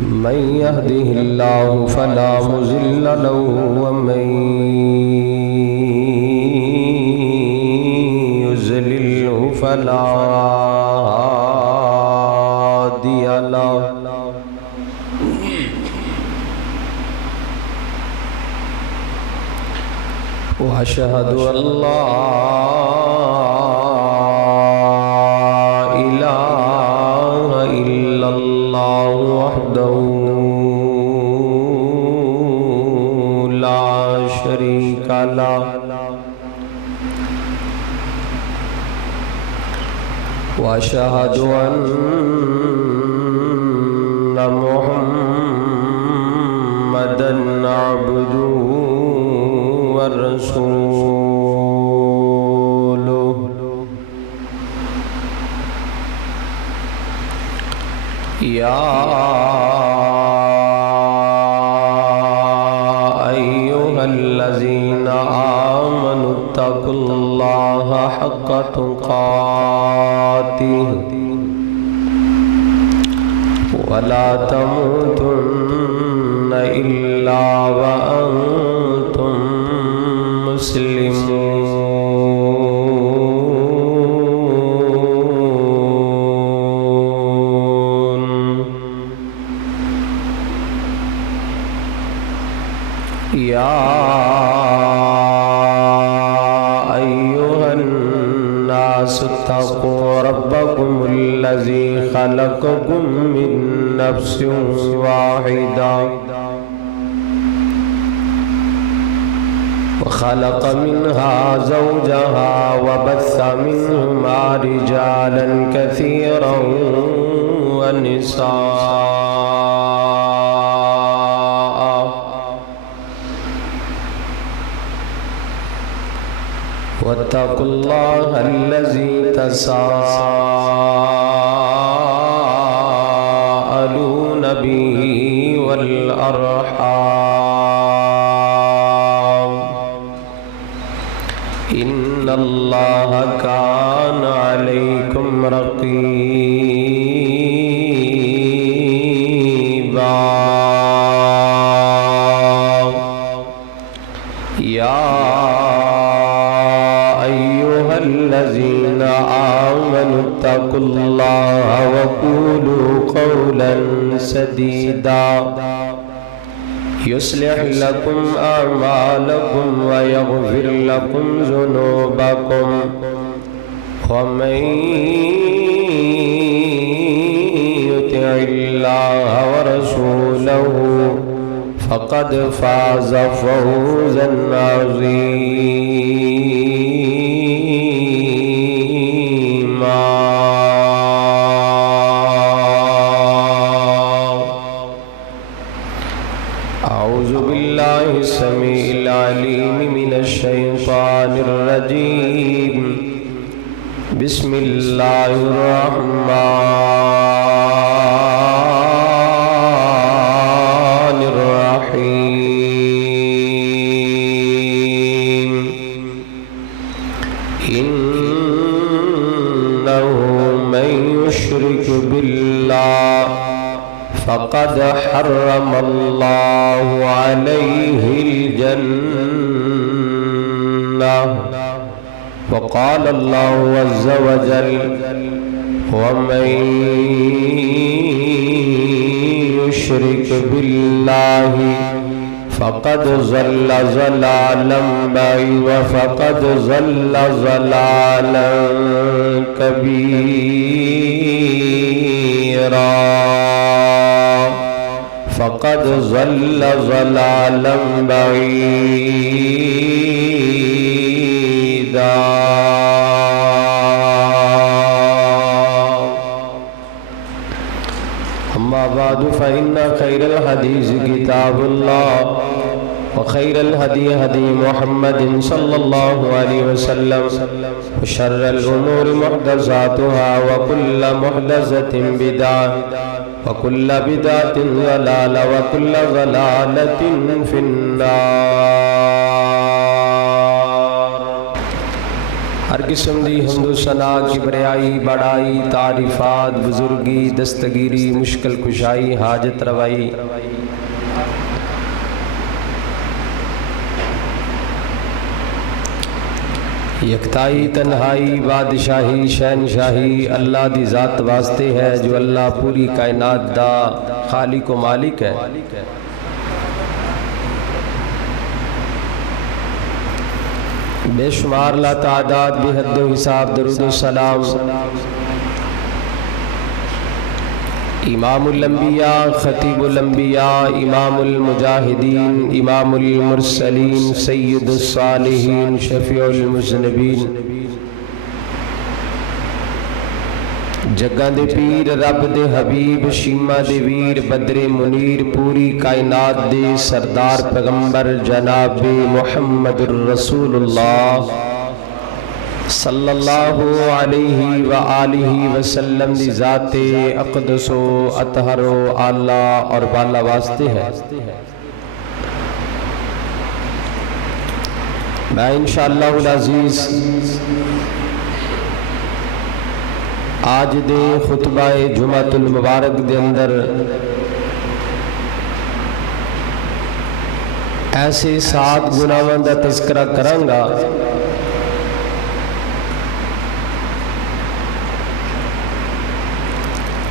من يهده الله فلا مضل له ومن يضلل فلا هادي له وأشهد أن لا إله إلا الله وحده لا شريك له وأشهد أن محمدًا عبده ورسوله يا أيها الذين آمنوا اتقوا الله حق تقاته ولا تموتن إلا وأنتم مسلمون يا أيها الناس اتقوا ربكم الذي خلقكم من نفس واحدة وخلق منها زوجها وبث منهما رجالا كثيرا ونساء واتقوا الله الذي تساءلون به والأرحام إن الله كان عليكم رقيبا يا أيها الذين آمنوا اتقوا الله وقولوا قولا سديدا يصلح لكم أعمالكم ويغفر لكم ذنوبكم ومن يطع الله ورسوله فقد فاز فوزا عظيما أعوذ بالله السميع العليم من الشيطان الرجيم بسم الله الرحمن الرحيم إنه من يشرك بالله فقد حرم الله عليه الجنة وقال الله عز وجل ومن يشرك بالله فقد ضل ضلالا بعيدا فقد ضل ضلالا كبيرا فقد ضل ضلالا بعيدا أما بعد فإن خير الحديث كتاب الله وخير الهدي هدي محمد صلى الله عليه وسلم وشر الأمور محدثاتها وكل محدثة بدعة وكل بدعة ضلالة وكل ضلالة في النار ہر قسم دی حمد و ثنا کبریائی بڑائی تعریفات بزرگی دستگیری مشکل کشائی حاجت روائی یکتائی تنہائی بادشاہی شہنشاہی اللہ دی ذات واسطے ہے جو اللہ پوری کائنات دا خالق و مالک ہے۔ بے شمار لا تعداد بے حد و حساب درود و سلام امام الانبیاء خطیب الانبیاء امام المجاہدین امام المرسلین سید الصالحین شفیع المذنبین جگاں دے پیر رب دے حبیب شیمہ دے ویر بدر منیر پوری کائنات دے سردار پیغمبر جناب محمد الرسول اللہ صلی اللہ علیہ وآلہ وسلم دی ذات اقدس و اطہر و اعلیٰ اور بالا واسطے ہے۔ میں انشاءاللہ العزیز آج دے خطبہ جمعۃ المبارک دے اندر ایسے 7 گناہاں دا تذکرہ کرانگا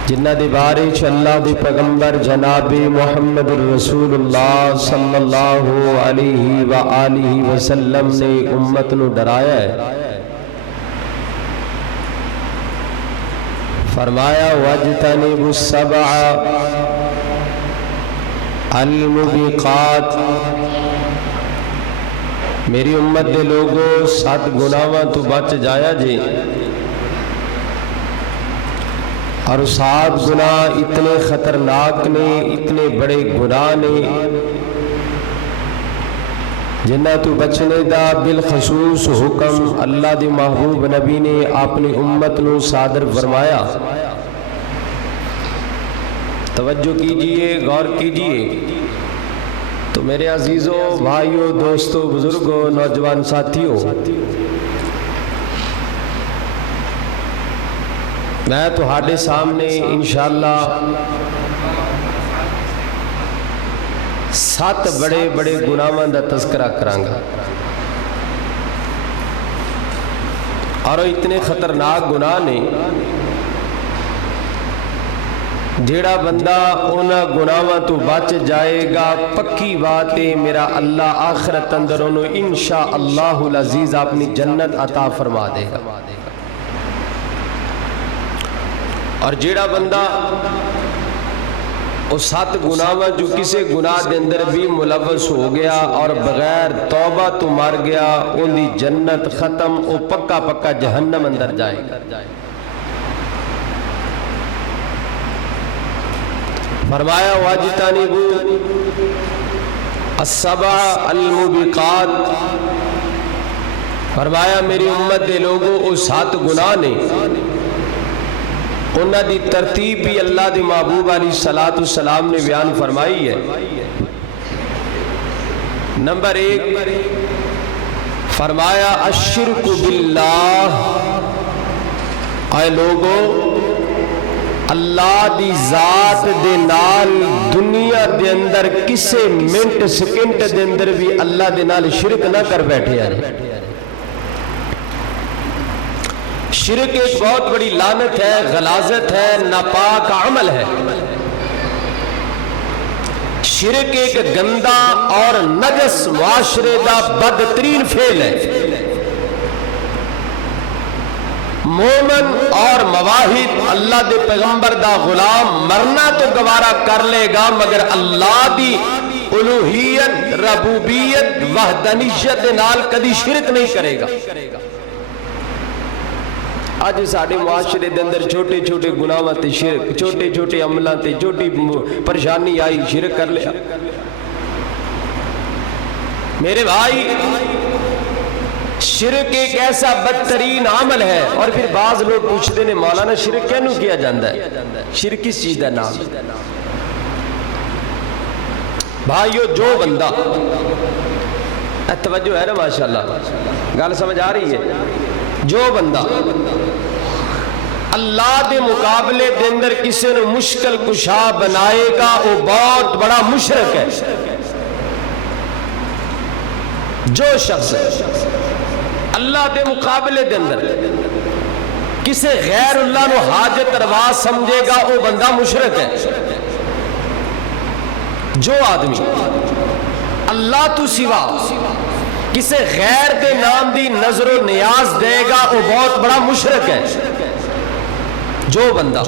جنہ دے بارے چ اللہ دے پیغمبر جناب محمد الرسول اللہ صلی اللہ علیہ وآلہ وسلم نے امت نو ڈرایا ہے۔ فرمایا وَاجْتَنِبُوا السَّبْعَ الْمُوبِقَاتِ میری امت دے لوگوں 7 گناہاں تو بچ جایا جی، اور 7 گناہ اتنے خطرناک نے اتنے بڑے گناہ نے جنہ تو بچنے دا بالخصوص حکم اللہ دی محبوب نبی نے اپنی امت نو صادر فرمایا۔ توجہ کیجئے غور کیجئے تو میرے عزیزوں بھائیوں دوستوں بزرگوں نوجوان ساتھیوں، میں تہاڈے سامنے انشاءاللہ 7 بڑے بڑے گناہاں دا تذکرہ کرانگا، اور اتنے خطرناک گناہ نے جیڑا بندہ انہاں گناہاں تو بچ جائے گا پکی بات ہے میرا اللہ آخرت اندر انہوں انشاءاللہ العزیز اپنی جنت عطا فرما دے گا۔ اور جیڑا بندہ وہ 7 گناہاں جو کسی گناہ دے اندر بھی ملوث ہو گیا اور بغیر توبہ تو مار گیا ان دی جنت ختم وہ پکا پکا جہنم اندر جائے گا۔ فرمایا واجتنبوا السبع الموبقات، فرمایا میری امت دے لوگوں وہ 7 گناہ نے انہاں دی ترتیب بھی اللہ دی محبوب علیہ السلام نے بیان فرمائی ہے۔ نمبر 1 فرمایا الشرک باللہ، اے لوگوں اللہ دی ذات دے نال دنیا دے اندر کسے منٹ سیکنڈ دے اندر بھی اللہ دے نال شرک نہ کر بیٹھے ہیں۔ شرک ایک بہت بڑی لعنت ہے، غلاظت ہے، ناپاک عمل ہے۔ شرک ایک گندا اور نجس معاشرے دا بدترین فعل ہے۔ مومن اور مواحد اللہ دے پیغمبر دا غلام مرنا تو گوارا کر لے گا مگر اللہ دی الوہیت ربوبیت وحدانیت دے نال کدی شرک نہیں کرے گا۔ آج ساڑھے معاشرے دے اندر چھوٹے چھوٹے گناہاں تے شرک، چھوٹے چھوٹے عملاں تے چھوٹی پریشانی آئی شرک کر لیا۔ میرے بھائی شرک ایک ایسا بدترین عمل ہے، اور پھر بعض لوگ پوچھتے ہیں مولانا شرک کینوں کیا جاندہ ہے؟ شرک کس چیز دا نام؟ بھائیو جو بندہ توجہ ہے نا ماشاءاللہ گل سمجھ آ رہی ہے، جو بندہ اللہ دے مقابلے دے اندر کسی نے مشکل کشا بنائے گا وہ بہت بڑا مشرک ہے. جو شخص اللہ دے مقابلے دے اندر کسی غیر اللہ نو حاجت روا سمجھے گا وہ بندہ مشرک ہے. جو آدمی اللہ تو سوا کسی غیر دے نام دی نظر و نیاز دے گا وہ بہت بڑا مشرک ہے. جو بندہ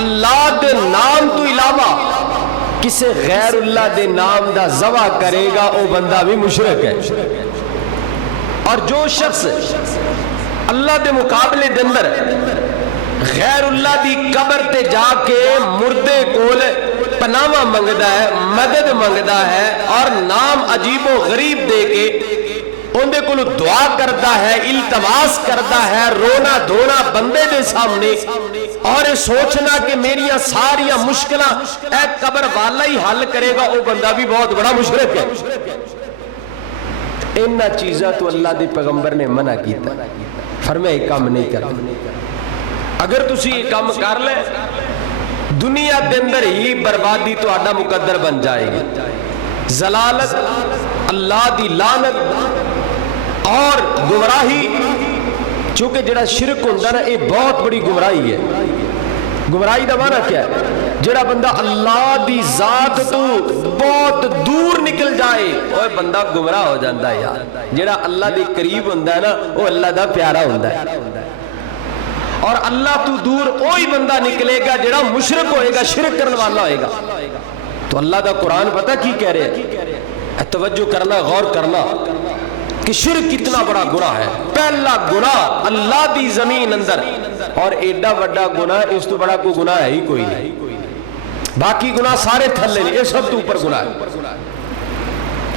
اللہ دے نام تو علاوہ کسی غیر اللہ دے نام دا ذبح کرے گا وہ بندہ بھی مشرک ہے. اور جو شخص اللہ دے مقابلے دے اندر غیر اللہ دی قبر تے جا کے مردے کول پناہ منگدا ہے، مدد منگدا ہے اور نام عجیب و غریب دے کے اندے کو دعا کرتا ہے، التماس کرتا ہے، رونا دھونا بندے دے سامنے اور سوچنا کہ میری ساری مشکلہ اے قبر والا ہی حل کرے گا، وہ بندہ بھی بہت بڑا مشرک ہے. انہاں چیزاں تو اللہ دے پیغمبر نے منع کیتا، فرمایا یہ کام نہیں کرنا. اگر تسی یہ کام کر لے دنیا دے اندر ہی بربادی تو آڈا مقدر بن جائے گی. ضلالت، اللہ دی لعنت اور گمراہی، چونکہ جڑا شرک ہوندہ نا یہ بہت بڑی گمراہی ہے. گمراہی دا معنی کیا ہے؟ جڑا بندہ اللہ دی ذات تو بہت دور نکل جائے وہ بندہ گمراہ ہو جاندہ ہے. یار جڑا اللہ دے قریب ہوندہ ہے نا وہ اللہ دا پیارا ہوندہ ہے. اور اللہ تو دور کوئی بندہ نکلے گا جڑا مشرک ہوئے گا، شرک کرنے والا ہوئے گا. تو اللہ دا قرآن پتہ کی کہہ رہے ہیں؟ توجہ کرنا، غور کرنا کہ شرک کتنا بڑا گناہ ہے. پہلا گناہ اللہ دی زمین اندر، اور ایڈا بڑا گناہ اس تو بڑا کوئی گناہ ہے ہی کوئی نہیں. باقی گناہ سارے تھلے نہیں، یہ سب تو اوپر گناہ ہے.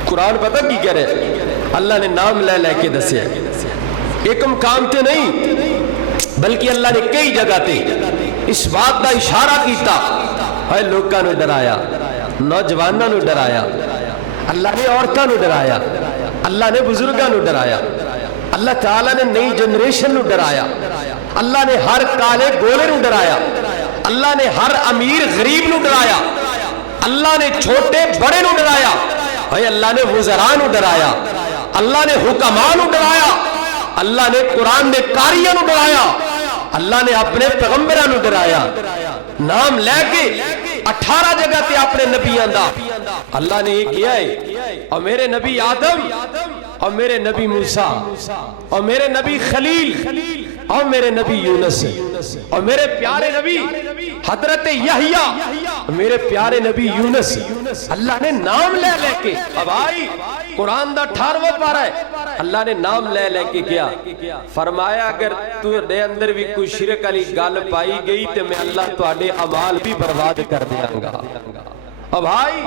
قرآن پتہ کی کہہ رہے ہیں؟ اللہ نے نام لے لے کے دسے ایک مقام تے نہیں بلکہ اللہ نے کئی جگہ تے اس بات دا اشارہ کیتا ہے. لوگاں نو ڈرایا، نوجواناں نو ڈرایا، اللہ نے عورتاں نو ڈرایا، اللہ نے بزرگاں نو ڈرایا، اللہ تعالیٰ نے نئی جنریشن نو ڈرایا، اللہ نے ہر کالے گولے نو ڈرایا، اللہ نے ہر امیر غریب نو ڈرایا، اللہ نے چھوٹے بڑے نو ڈرایا، اللہ نے وزراء نو ڈرایا، اللہ نے حکماء نو ڈرایا، اللہ نے قرآن دے قاریاں نو ڈرایا، اللہ نے اپنے پیغمبراں نو ڈرایا. نام لے کے 18 جگہ تے اپنے نبیاں دا اللہ نے یہ کیا ہے. اور میرے نبی آدم اور میرے نبی موسیٰ اور میرے نبی خلیل اور میرے نبی یونس اور میرے پیارے نبی حضرت یحییٰ میرے پیارے نبی یونس، اللہ نے نام لے لے کے. اب آئی قرآن دا 18واں پارہ ہے، اللہ نے نام لے لے کے کیا فرمایا اگر تو دے اندر بھی کوئی شرک علی گل پائی گئی تو میں اللہ تو آڈے عمال بھی برباد کر دیاں گا. اب بھائی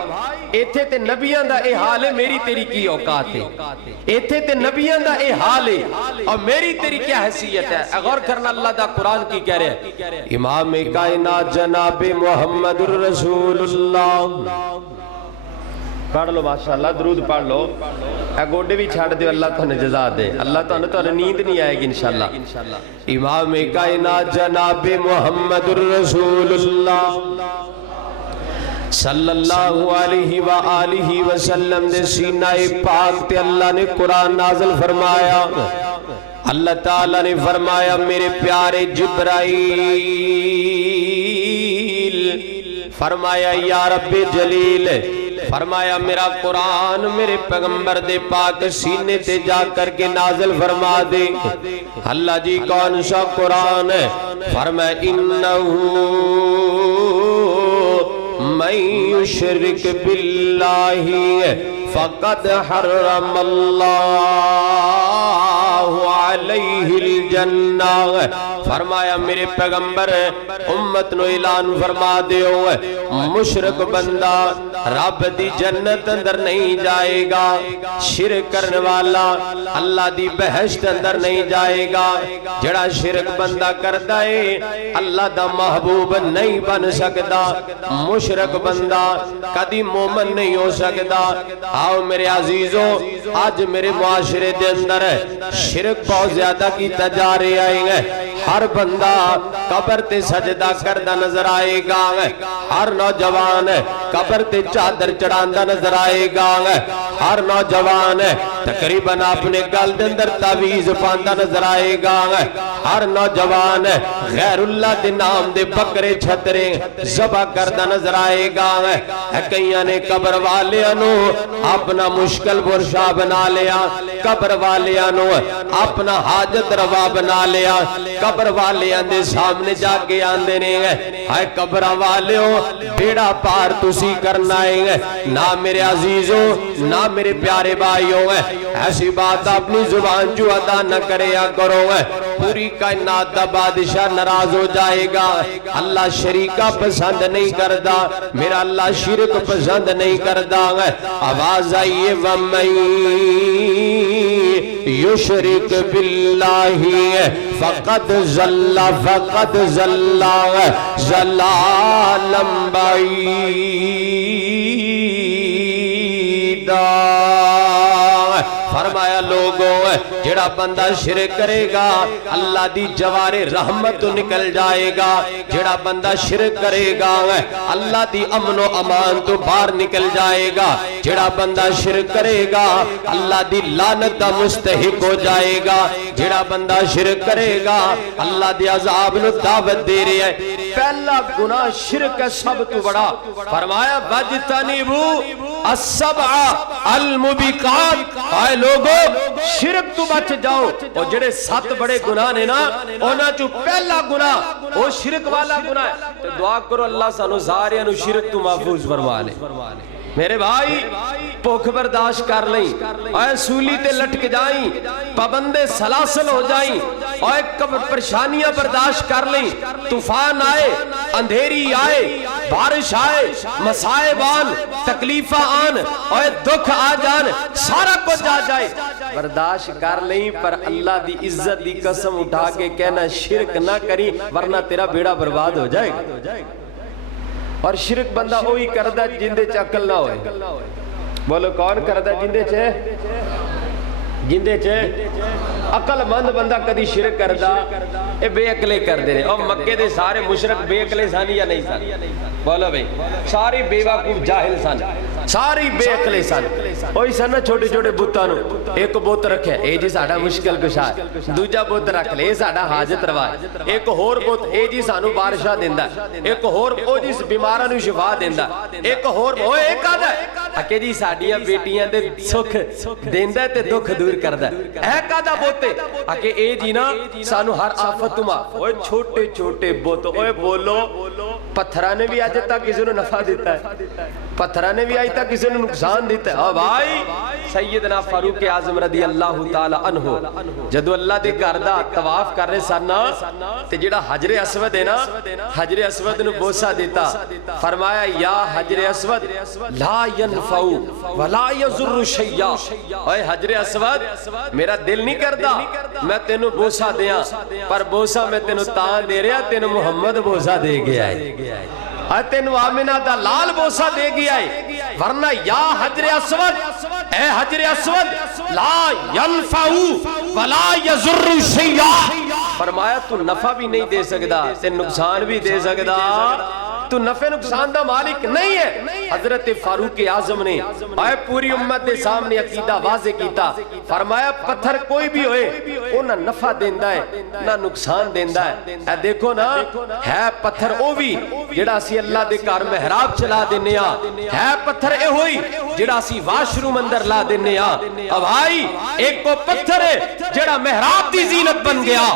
ایتھے تے نبیاں دا اے حال ہے، میری تیری کی اوقات ہے. ایتھے تے نبیاں دا اے حال ہے اور میری تیری کیا حیثیت ہے. غور کرنا اللہ دا قرآن کی کہہ رہے ہیں. امام کائنات جناب محمد الرسول اللہ، پڑھ لو ماشاءاللہ، درود پڑھ لو، اے گوڑے بھی چھاڑ دے، اللہ تھونے جزا دے، اللہ تھونے نیند نہیں آئے گی انشاءاللہ. امام کائنات جناب محمد الرسول اللہ صلی اللہ علیہ وآلہ وسلم دے سینہ پاک تے اللہ نے قرآن نازل فرمایا. اللہ تعالیٰ نے فرمایا میرے پیارے جبرائیل، فرمایا یا رب جلیل، فرمایا میرا قرآن میرے پیغمبر دے پاک سینے تے جا کر کے نازل فرما دے. اللہ جی کون سا قرآن ہے؟ فرمایا انہو من یشرک باللہ فقد حرم اللہ علیہ الجنہ فرمایا میرے پیغمبر امت نو اعلان فرما دیو مشرک بندہ رب دی جنت اندر نہیں جائے گا، شرک کرنے والا اللہ دی بہشت اندر نہیں جائے گا، جڑا شرک بندہ کردا ہے اللہ دا محبوب نہیں بن سکتا، مشرک بندہ کدی مومن نہیں ہو سکتا۔ آؤ میرے عزیزوں، آج میرے معاشرے دے اندر شرک بہت زیادہ کی تجارے آئیں گے، ہر بندہ قبر تے سجدہ کردہ نظر آئے گا، ہر نوجوان قبر تے چادر چڑھاندہ نظر آئے گا، ہر نوجوان تقریباً اپنے گل دے اندر تعویذ پاندہ نظر آئے گا، ہر نوجوان غیر اللہ دے نام دے بکرے چھترے ذبح کردہ نظر آئے گا۔ کئیاں نے قبر والیاں اپنا مشکل برشا بنا لیا، قبر والیاں اپنا حاجت روا بنا لیا، قبر والیاں دے سامنے جا کے آندے نے ہائے قبر والیوں بیڑا پار تسی کرنا ہے نہ میرے عزیزوں نہ میرے پیارے بھائیوں، ایسی بات اپنی زبان جو ادا نہ کریا کرو، پوری کائنات دا بادشاہ ناراض ہو جائے گا۔ اللہ شریکہ پسند نہیں کردا، میرا اللہ شرک پسند نہیں کردا۔ آواز آئیے وَمَن یشرک باللہ فقد ضل ضلالا بعیدا۔ فرمایا لوگوں جڑا بندہ شرک کرے گا اللہ دی جوارے رحمت نکل جائے گا، جڑا بندہ شرک کرے گا اللہ دی امن و امان تو باہر نکل جائے گا، جڑا بندہ شرک کرے گا اللہ دی لعنت دا مستحق ہو جائے گا، جڑا بندہ شرک کرے گا اللہ دی عذاب نو دعوت دے رہے ہے۔ پہلا گناہ شرک ہے سب تو بڑا، فرمایا وَاجْتَنِبُوا السَّبْعَ الْمُوبِقَاتِ، آئے لوگوں شرک تو بچ جاؤ، اور جڑے 7 بڑے گناہ نے نا اونا جو پہلا گناہ وہ شرک والا گناہ ہے، تو دعا کرو اللہ سانو سارے انو شرک تو محفوظ فرما لے۔ میرے بھائی بھوک برداشت کر لیں، اے سولی تے لٹک جائیں، پابندے سلاسل ہو جائیں، اے پریشانیاں برداشت کر لیں، طوفان آئے، اندھیری آئے، بارش آئے، مسائب آن، تکلیفہ آن، اے دکھ آ جان، سارا کچھ آ جائے، برداشت کر لیں، پر اللہ دی عزت دی قسم اٹھا کے کہنا شرک نہ کریں ورنہ تیرا بیڑا برباد ہو جائے گا۔ اور شرک بندہ وہی کردہ جندے چ عقل نہ ہوئے، بولو کون کردہ جندے چ عقل مند بندہ کدی شرک کردہ اے بے عقلے کر دے رہے۔ اور مکے دے سارے مشرک بے عقلے سن یا نہیں سن؟ بولو بھئی ساری بے وقوف جاہل سن، ساری بے عقلے سن، وہی سن نا چھوٹے چھوٹے بتاں نو ایک بت رکھے اے جی ساڈا مشکل کشا ہے، دوجا بت رکھ لے اے ساڈا حاجت روا ہے، ایک ہور بت اے جی سانو بارشاں دیندا ہے، ایک ہور او جی بیماراں نو شفا دیندا، ایک ہور او ایک آدا ہے اکے جی ساڈیاں بیٹیاں دے سکھ دیندا ہے تے دکھ دور کردا ہے، ایک آدا بت اکے اے جی نا سانو ہر آفت تو معاف۔ اوے چھوٹے چھوٹے بت، اوے بولو پتھراں نے بھی آج تک کسی نے نفع دیتا ہے، پتھراں نے بھی آج تک کسی نے نقصان دیتا ہے۔ بھائی سیدنا فاروق اعظم رضی اللہ تعالی عنہ جدو اللہ دے گھر دا طواف کر رہے سن تے جڑا حجر اسود ہے نا، حجر اسود نو بوسا دیتا، فرمایا یا حجر اسود لا ينفع ولا يضر شيئا، اے حجر اسود میرا دل نہیں کردا میں تینوں بوسا دیاں، پر بوسا میں تینوں تاں دے رہا تینوں محمد بوسا دے گیا ہے، تینوں آمنہ دا لال بوسا دے گیا ہے، ورنہ یا حجر اسود اے حجر اسود لا ينفع ولا يضر شيئا، فرمایا تو نفع بھی نہیں دے سکتا تے نقصان بھی دے سکتا، تو نفع نقصان دا مالک نہیں ہے۔ حضرت فاروق اعظم نے آئے پوری امت دے سامنے عقیدہ واضح کیتا، فرمایا پتھر کوئی بھی ہوئے وہ نہ نفع دیندہ ہے نہ نقصان دیندہ ہے، اے دیکھو نا ہے پتھر او بھی جڑا اسی اللہ دے گھر محراب چلا دینے ہے پتھر اے ہوئی جڑا اسی واش روم اندر لا دینے اب بھائی ایک کو پتھر ہے جڑا محراب دی زینت بن گیا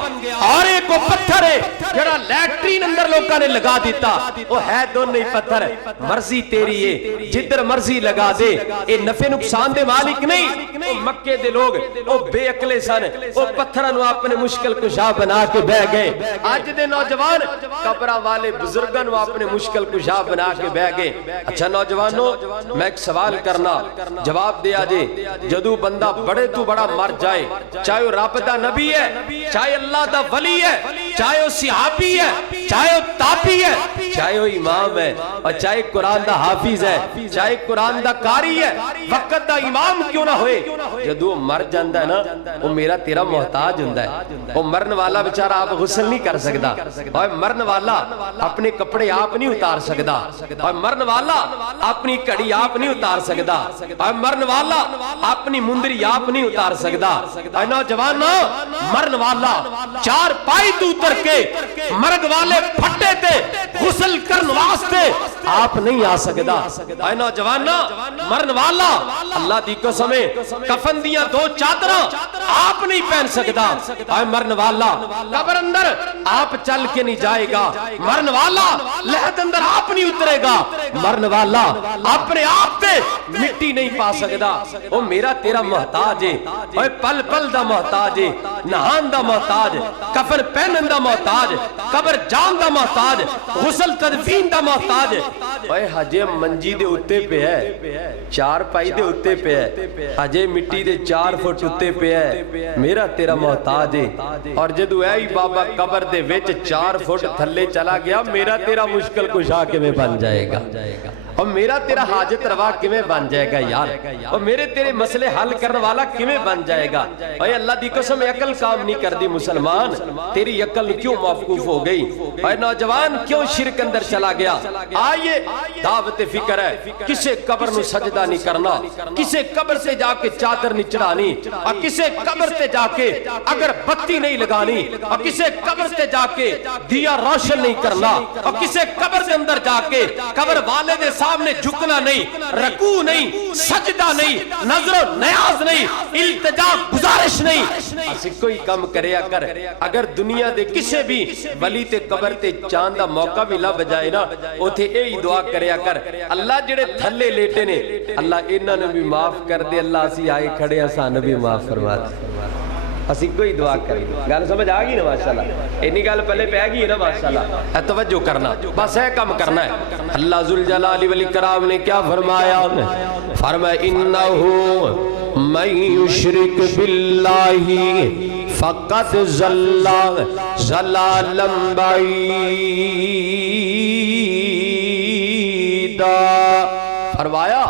اور ایک کو پتھر ہے جڑا لیٹرین اندر لوگاں نے لگا دیتا وہ ہے دونوں ہی پتھر مرضی تیری ہے جدھر مرضی لگا دے اے نفع نقصان دے مالک نہیں وہ مکے دے لوگ وہ بے عقلے سن وہ پتھراں نو اپنے مشکل کشا بنا کے بہ گئے اج دے نوجوان قبراں والے بزرگاں نو اپنے مشکل کشا بنا کے بہ گئے اچھا نوجوانوں میں ایک سوال کرنا جواب دیا جے جدو بندہ بڑے تو بڑا مر جائے چاہے وہ رب دا نبی ہے چاہے اللہ دا ولی ہے چاہے وہ صحابی ہے چاہے وہ تابعی ہے چاہے وہ امام ہے اور چاہے قرآن دا حافظ ہے چاہے قرآن دا قاری ہے وقت دا امام کیوں نہ ہوئے جدو مر جاندہ ہے نا وہ میرا تیرا محتاج ہوندہ ہے وہ مرن والا بچارہ آپ غسل نہیں کر سکتا اور مرن والا اپنے کپڑے آپ نہیں اتار سکتا اور مرن والا اپنی کڑی آپ نہیں اتار سکتا اور مرن والا اپنی مندری آپ نہیں اتار سکتا اور نوجوان مرن والا چار پائی تو اتر کے مرگ والے پھٹے تے غسل کرن واسطے آپ نہیں آ سکتا اور نوجوان مرن والا اللہ دی قسم کفن دیاں دو چادراں آپ نہیں پہن سکتا اور مرن والا قبر اندر آپ چل کے نہیں جائے گا مرن والا لہد اندر آپ نہیں اترے گا مرن والا اپنے آپ تے مٹی نہیں پا سکتا وہ میرا تیرا محتاج ہے اور پل پل دا محتاج ہے نہان دا محتاج کفن پہنن دا محتاج قبر جان دا محتاج غسل تدفین دا محتاج اوے حجے منجی دے اتے پہ ہے چار پائی دے اتے پہ ہے حجے مٹی دے 4 فٹ اتے پہ ہے میرا تیرا محتاج ہے اور جدو اے بابا قبر دے وچ 4 فٹ تھلے چلا گیا میرا تیرا مشکل کشا کے میں بن جائے گا اور میرا تیرا حاجت روا کیویں بن جائے گا یار اور میرے تیرے مسئلے حل کرنے والا کیویں بن جائے گا اے اللہ دی قسم عقل کام نہیں کردی مسلمان تیری عقل کیوں موقوف ہو گئی اے نوجوان کیوں شرک اندر چلا گیا آئیے دعوت فکر ہے کسے قبر نو سجدہ نہیں کرنا کسے قبر سے جا کے چادر نہیں چڑھانی اور کسے قبر سے جا کے اگر بتی نہیں لگانی اور کسے قبر سے جا کے دیا روشن نہیں کرنا اور کسے قبر سے اندر جا کے قبر والے دے سامنے جھکنا نہیں رکوع نہیں سجدہ نہیں نظر و نیاز نہیں التجا گزارش نہیں اسی کوئی کم کرے اگر دنیا دے کسے بھی ولی تے قبر تے چاندہ موقع بھی لب جائے نا اوتھے اے دعا کرے اللہ جڑے تھلے لیٹے نے اللہ انہاں نے بھی معاف کر دے اللہ اسی آئے کھڑے آسان بھی معاف فرما دے اسی کوئی دعا کریں گل سمجھ آگئی نا ماشاءاللہ اینی گل پہلے پہ آگئی نا ماشاءاللہ توجہ کرنا بس ہے کم کرنا ہے اللہ ذوالجلال والاکرام نے کیا فرمایا فرمایا انہو من یشرک باللہ فقط ضلالا بعیدا فرمایا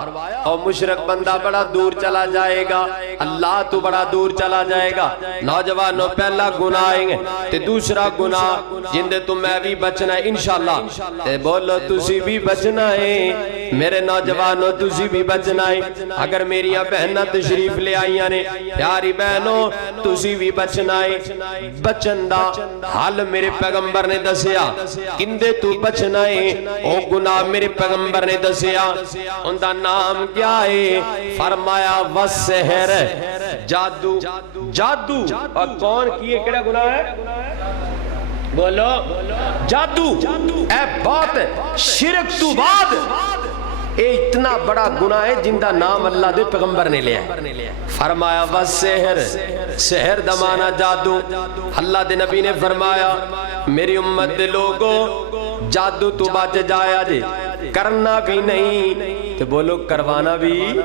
اور مشرک بندہ بڑا دور چلا جائے گا اللہ تو بڑا دور چلا جائے گا نوجوانوں پہلا گناہ ہے تے دوسرا گناہ جن دے تم میں بھی بچنا ہے انشاءاللہ تے بولو تسی بھی بچنا ہے میرے نوجوانوں تسی بھی بچنا ہے اگر میری بہنہ تشریف لے آئیاں نے پیاری بہنوں تسی بھی بچنا ہے بچندہ حال میرے پیغمبر نے دسیا کندے تو بچنا ہے او گناہ میرے پیغمبر نے دسیا ان دا نام کیا ہے فرمایا والسحر جادو جادو اور کون کیے کیڑا گناہ ہے بولو جادو اے بات شرک تو بعد اے اتنا بڑا گناہ ہے جن دا نام اللہ دے پیغمبر نے لیا فرمایا والسحر سحر دا معنی جادو اللہ دے نبی نے فرمایا میری امت دے لوگوں جادو تو بچ جایا جے کرنا بھی نہیں تو بولو کروانا بھی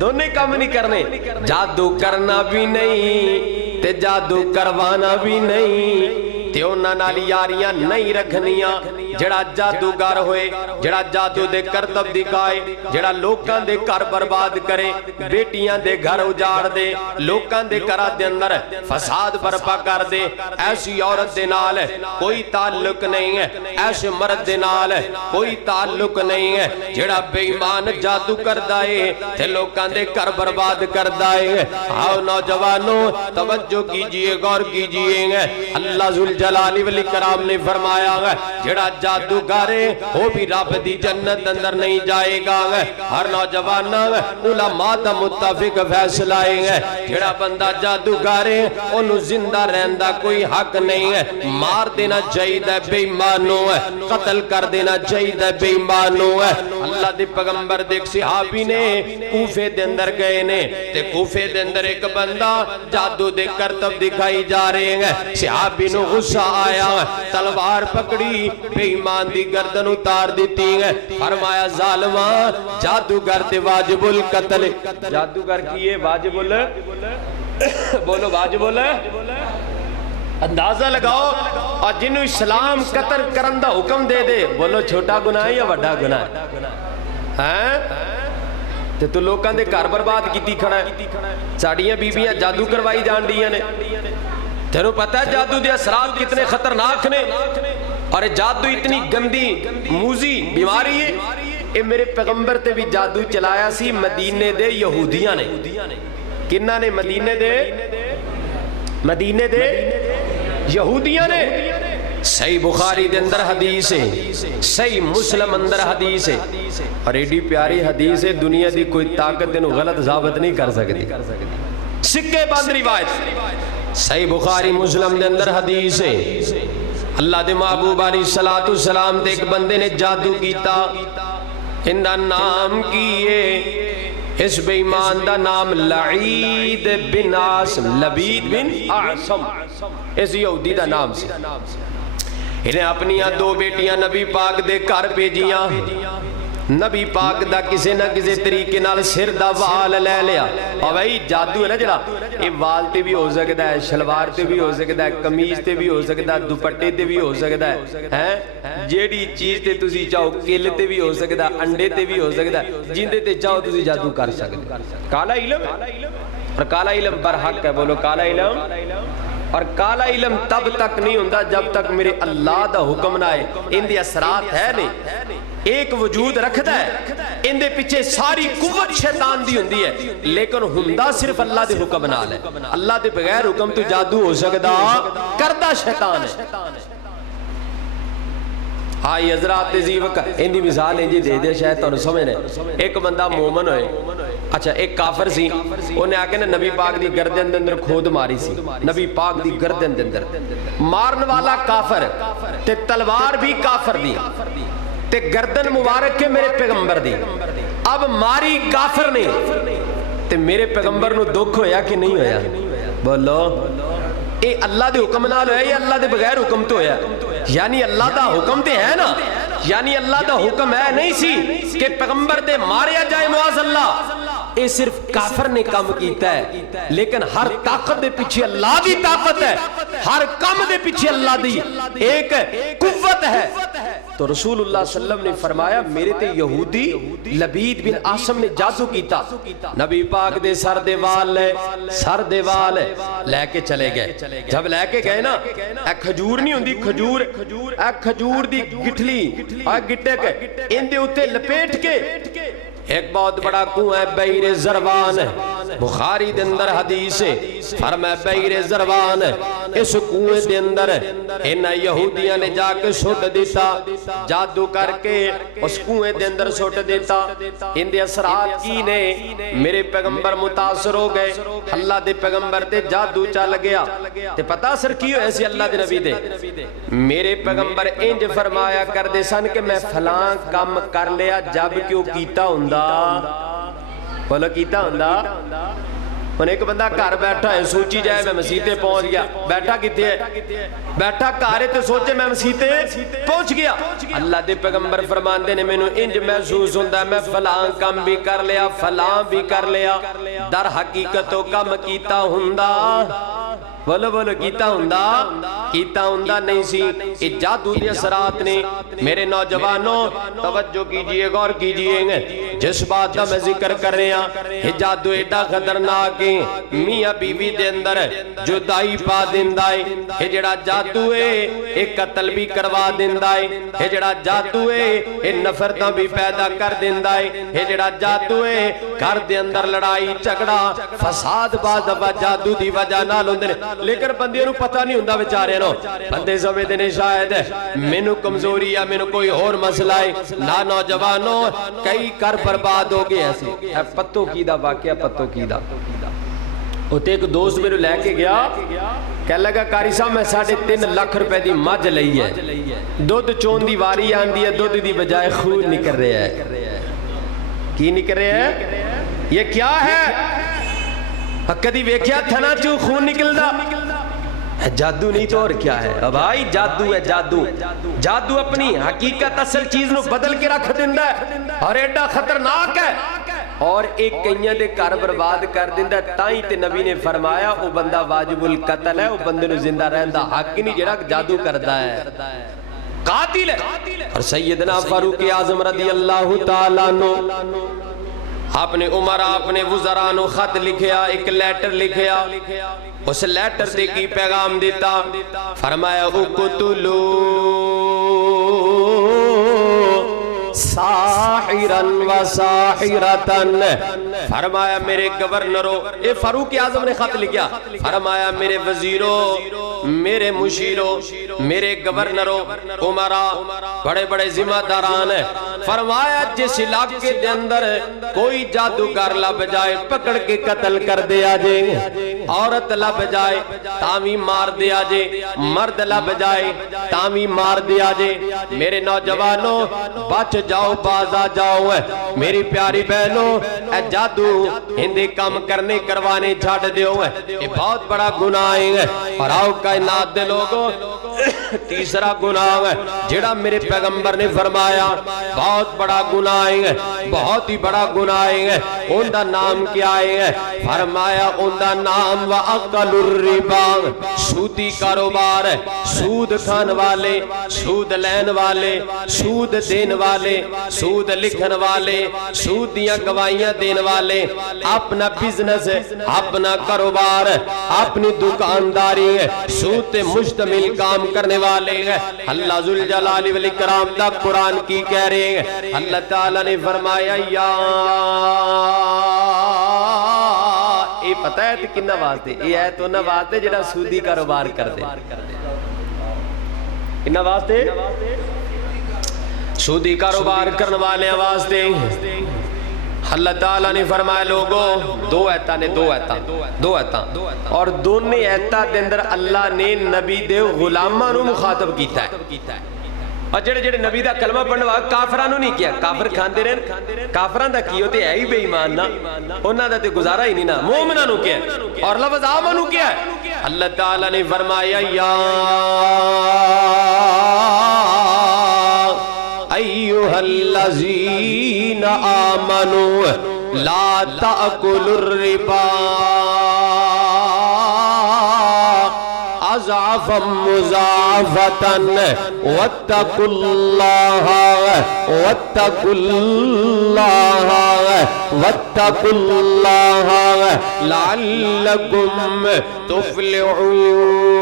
دونوں کام نہیں کرنے جادو کرنا بھی نہیں تے جادو کروانا بھی نہیں تے انہاں نال یاریاں نہیں رکھنیاں جڑا جادوگر ہوئے جڑا جادو دے کرتب دکھائے جڑا لوکاں دے گھر برباد کرے بیٹیاں دے گھر اجاڑ دے لوکاں دے گھراں دے اندر فساد برپا کر دے ایسی عورت دے نال کوئی تعلق نہیں ہے ایسے مرد دے نال کوئی تعلق نہیں ہے جڑا بے ایمان جادو کردا ہے تے لوکاں دے گھر برباد کردا ہے آؤ نوجوانوں توجہ کیجئے غور کیجئے اللہ ذوالجلال والاکرام نے فرمایا جڑا جادوگر ہے وہ بھی رب دی جنت اندر نہیں جائے گا ہر نوجوان علماء دا متفق فیصلہ ہے جڑا بندہ جادوگر ہے انہوں زندہ رہندہ کوئی حق نہیں ہے مار دینا چاہیے بے ایمانو ہے قتل کر دینا چاہیے بے ایمانو ہے اللہ دے پیغمبر دیکھ صحابی نے کوفے دے اندر گئے نے تے کوفے دے اندر ایک بندہ جادو دے کرتب دکھائی جا رہے ہیں صحابی نو غصہ آیا تلوار پکڑی بے ایمان دی گردن اتار دیتی ہے فرمایا ظالمان جادوگر تے واجب القتل جادوگر کیے واجب بولو واجب اندازہ لگاؤ اور جنہوں اسلام قتل کرندہ حکم دے دے بولو چھوٹا گناہ ہے یا بڑا گناہ ہے تو لوگاں دے گھر برباد کیتی کھڑا ہے ساڑیاں بیبیاں جادو کروائی جان دیاں نے تینوں پتہ ہے جادو دے اثرات کتنے خطرناک نے اور جادو اتنی گندی موزی بیماری ہے اے میرے پیغمبر تے بھی جادو چلایا سی مدینے دے یہودیاں نے کنہ نے مدینے دے یہودیاں نے صحیح بخاری دے اندر حدیث ہے صحیح مسلم اندر حدیث ہے اور ایڈی پیاری حدیث ہے دنیا دی کوئی طاقت انہوں غلط ثابت نہیں کر سکتی سکے بند روایت صحیح بخاری مسلم دے اندر حدیث ہے اللہ دے محبوب علیہ السلام دے ایک بندے نے جادو کیتا اندہ نام کیے اس بے ایمان دا نام لعید بن عاصم لبید بن عاصم اس یہودی دا نام سے انہیں اپنی دو بیٹیاں نبی پاک دے کار بھیجیاں نبی پاک دا کسے نہ کسے طریقے نال سر دا وال لے لیا اور بھائی جادو ہے نا جڑا یہ وال تے بھی ہو سکتا ہے شلوار تے بھی ہو سکتا ہے قمیض تے بھی ہو سکتا ہے دوپٹے تے بھی ہو سکتا ہے جیڑی چیز تے تسی چاہو کل تے بھی ہو سکتا ہے انڈے تے بھی ہو سکتا ہے جن تے چاہو تسی جادو کر سکتے کالا علم اور کالا علم برحق ہے بولو کالا علم اور کالا علم تب تک نہیں ہوندہ جب تک میرے اللہ دا حکم نہ ہے ان دی اثرات ہے نہیں ایک وجود رکھتا ہے ان دے پیچھے ساری قوت شیطان دی ہوندی ہے لیکن ہوندہ صرف اللہ دے حکم نال ہے اللہ دے بغیر حکم تو جادو ہو سکتا کردہ شیطان ہے آئی حضرات زیوک ان دی مثال انجی دے دے شاید تو سمجھنے ایک بندہ مومن ہوئے اچھا ایک کافر سی انہیں آکے نا نبی پاک دی گردن دندر کھود ماری سی نبی پاک دی گردن دندر مارن والا کافر تے تلوار بھی کافر دی تے گردن مبارک کے میرے پیغمبر دی اب ماری کافر نے تے میرے پیغمبر نو دکھ ہویا کہ نہیں ہویا بولو اے اللہ دے حکم نہ ہویا یا اللہ دے بغیر حکم تو ہویا یعنی اللہ دا حکم تے ہے نا یعنی اللہ دا حکم ہے نہیں سی کہ پیغمبر دے ماریا جائے معاذ اللہ اے صرف کافر نے کام کیتا ہے لیکن ہر طاقت دے پیچھے اللہ دی طاقت ہے ہر کام دے پیچھے اللہ دی ایک قوت ہے تو رسول اللہ صلی اللہ علیہ وسلم نے فرمایا میرے تے یہودی لبید بن عاصم نے جادو کیتا نبی پاک دے سر دے وال لے کے چلے گئے جب لے کے گئے نا ایک کھجور نہیں ہوندی ایک کھجور دی گٹھلی گٹے کے ان دے اتے لپیٹ کے ایک بہت بڑا کنواں ہے بئر زروان بخاری دے اندر حدیث ہے فرمایا بئر زروان اس کنویں دے اندر ان یہودیاں نے جا کے سٹ دیتا جادو کر کے اس کنویں دے اندر سٹ دیتا ان دے اثرات کی نے میرے پیغمبر متاثر ہو گئے اللہ دے پیغمبر تے جادو چل گیا تے پتہ اثر کی ہو ایسی اللہ دے نبی دے میرے پیغمبر انج فرمایا کر دے سن کہ میں فلاں کام کر لیا جب کیوں کیتا ہوندا بولو کیتا ہوندا انہیں ایک بندہ گھر بیٹھا ہے سوچی جائے میں مسیطے پہنچ گیا بیٹھا کتے ہے بیٹھا گھر تو سوچے میں مسیطے پہنچ گیا اللہ دے پیغمبر فرمان دے نے میں انج محسوس ہوندہ میں فلاں کم بھی کر لیا فلاں بھی کر لیا در حقیقتوں کم کیتا ہوندہ بولو کیتا ہوندہ نہیں سی یہ جادو دی اثرات نے میرے نوجوانوں توجہ کیجئے غور کیجئے جس بات کا میں ذکر کر رہے ہیں یہ جادو ایڈا خطرناک ہے میاں بیوی دے اندر جدائی پا دیندائے یہ جڑا جادو ہے ایک قتل بھی کروا دیندائے یہ جڑا جادو ہے یہ نفرتاں بھی پیدا کر دیندائے یہ جڑا جادو ہے گھر دے اندر لڑائی جھگڑا فساد بعض دفعہ جادو دی وجہ نال ہوندے نے لیکن بندے نوں پتہ نہیں ہوندا بیچارے نوں بندے سمجھدے نے شاید مینوں کمزوری یا مینوں کوئی اور مسئلہ ہے نہ نوجوانوں کئی کر برباد ہو گئے ایسے پتوں کی دا واقعہ پتوں کی دا ہوتے ایک دوست میرے لے کے گیا کہہ لگا قاری صاحب میں 3.5 لاکھ روپے دی مجھ لئی ہے دودھ چون دی واری آندی ہے دودھ دی بجائے خون نکل رہا ہے کی نکل رہا ہے یہ کیا ہے کدی ویکھیا تھنا چوں خون نکلدا جادو نہیں تو اور کیا ہے بھائی جادو ہے جادو جادو اپنی حقیقت اصل چیز نو بدل کے رکھ دیندا ہے اور ایڈا خطرناک ہے اور ایک کئیاں دے گھر برباد کر دیندا تائیں تے نبی نے فرمایا او بندہ واجب القتل ہے او بندے نو زندہ رہندا حق نہیں جڑا جادو کردا ہے قاتل ہے اور سیدنا فاروق اعظم رضی اللہ تعالیٰ عنہ آپ نے عمر آپ نے وزراء نو خط لکھیا ایک لیٹر لکھیا اس لیٹر دے کی پیغام دیتا فرمایا اقتلوا ساحرا و ساحرتن فرمایا میرے گورنروں اے فاروق اعظم نے خط لکھیا فرمایا میرے وزیروں میرے مشیروں میرے گورنروں عمراء بڑے بڑے ذمہ داران ہیں فرمایا جس علاقے دے اندر کوئی جادوگر لب جائے پکڑ کے قتل کر دیا جائے عورت لب جائے تاوی مار دیا جائے مرد لب جائے تاوی مار دیا جائے میرے نوجوانوں بچ جاؤ باز آ جاؤ میری پیاری بہنوں اے جادو ہندے کام کرنے کروانے چھاڑ دیو یہ بہت بڑا گناہ ہے اور آؤ کائنات دے لوگوں تیسرا گناہ ہے جڑا میرے پیغمبر نے فرمایا بہت بڑا گناہ ہے بہت ہی بڑا گناہ ہے ان دا نام کیا ہے فرمایا ان دا نام وَأَقَلُ الرِّبَا سودی کاروبار ہے سود کھان والے سود لین والے سود دین والے سود لکھن والے سود دیاں گوائیاں دین والے اپنا بزنس ہے اپنا کاروبار ہے اپنی دکانداری ہے سود تے مشتمل کام کرنے والے ہیں اللہ ذوالجلال والاکرام دا قرآن کی کہہ رہے ہیں اللہ تعالیٰ نے فرمایا یا اے پتہ ہے کنا واسطے اے ہے تو نہ واسطے جڑا سودی کاروبار کر دے کنا واسطے سودی کاروبار کرنے والے واسطے اللہ تعالیٰ نے فرمایا لوگوں دو ایتاں نے دو ایتاں اور دونے ایتاں دے اندر اللہ نے نبی دے غلاماں نو مخاطب کیتا ہے اور جڑے جڑے نبی دا کلمہ پڑھنے والا کافرانو نہیں کیا کافر کھاندے رہن کافران دا کی ہوتے ہے ہی بے ایمان نا انہاں دا تے گزارا ہی نہیں نا مومنانو کیا ہے اور لفظ آمنو کیا ہے اللہ تعالیٰ نے فرمایا یا ایوہ الذین آمنوا لا تأکلوا الربا اضعافا مضاعفتا واتقوا اللہ واتقوا اللہ واتقوا اللہ لعلکم تفلحون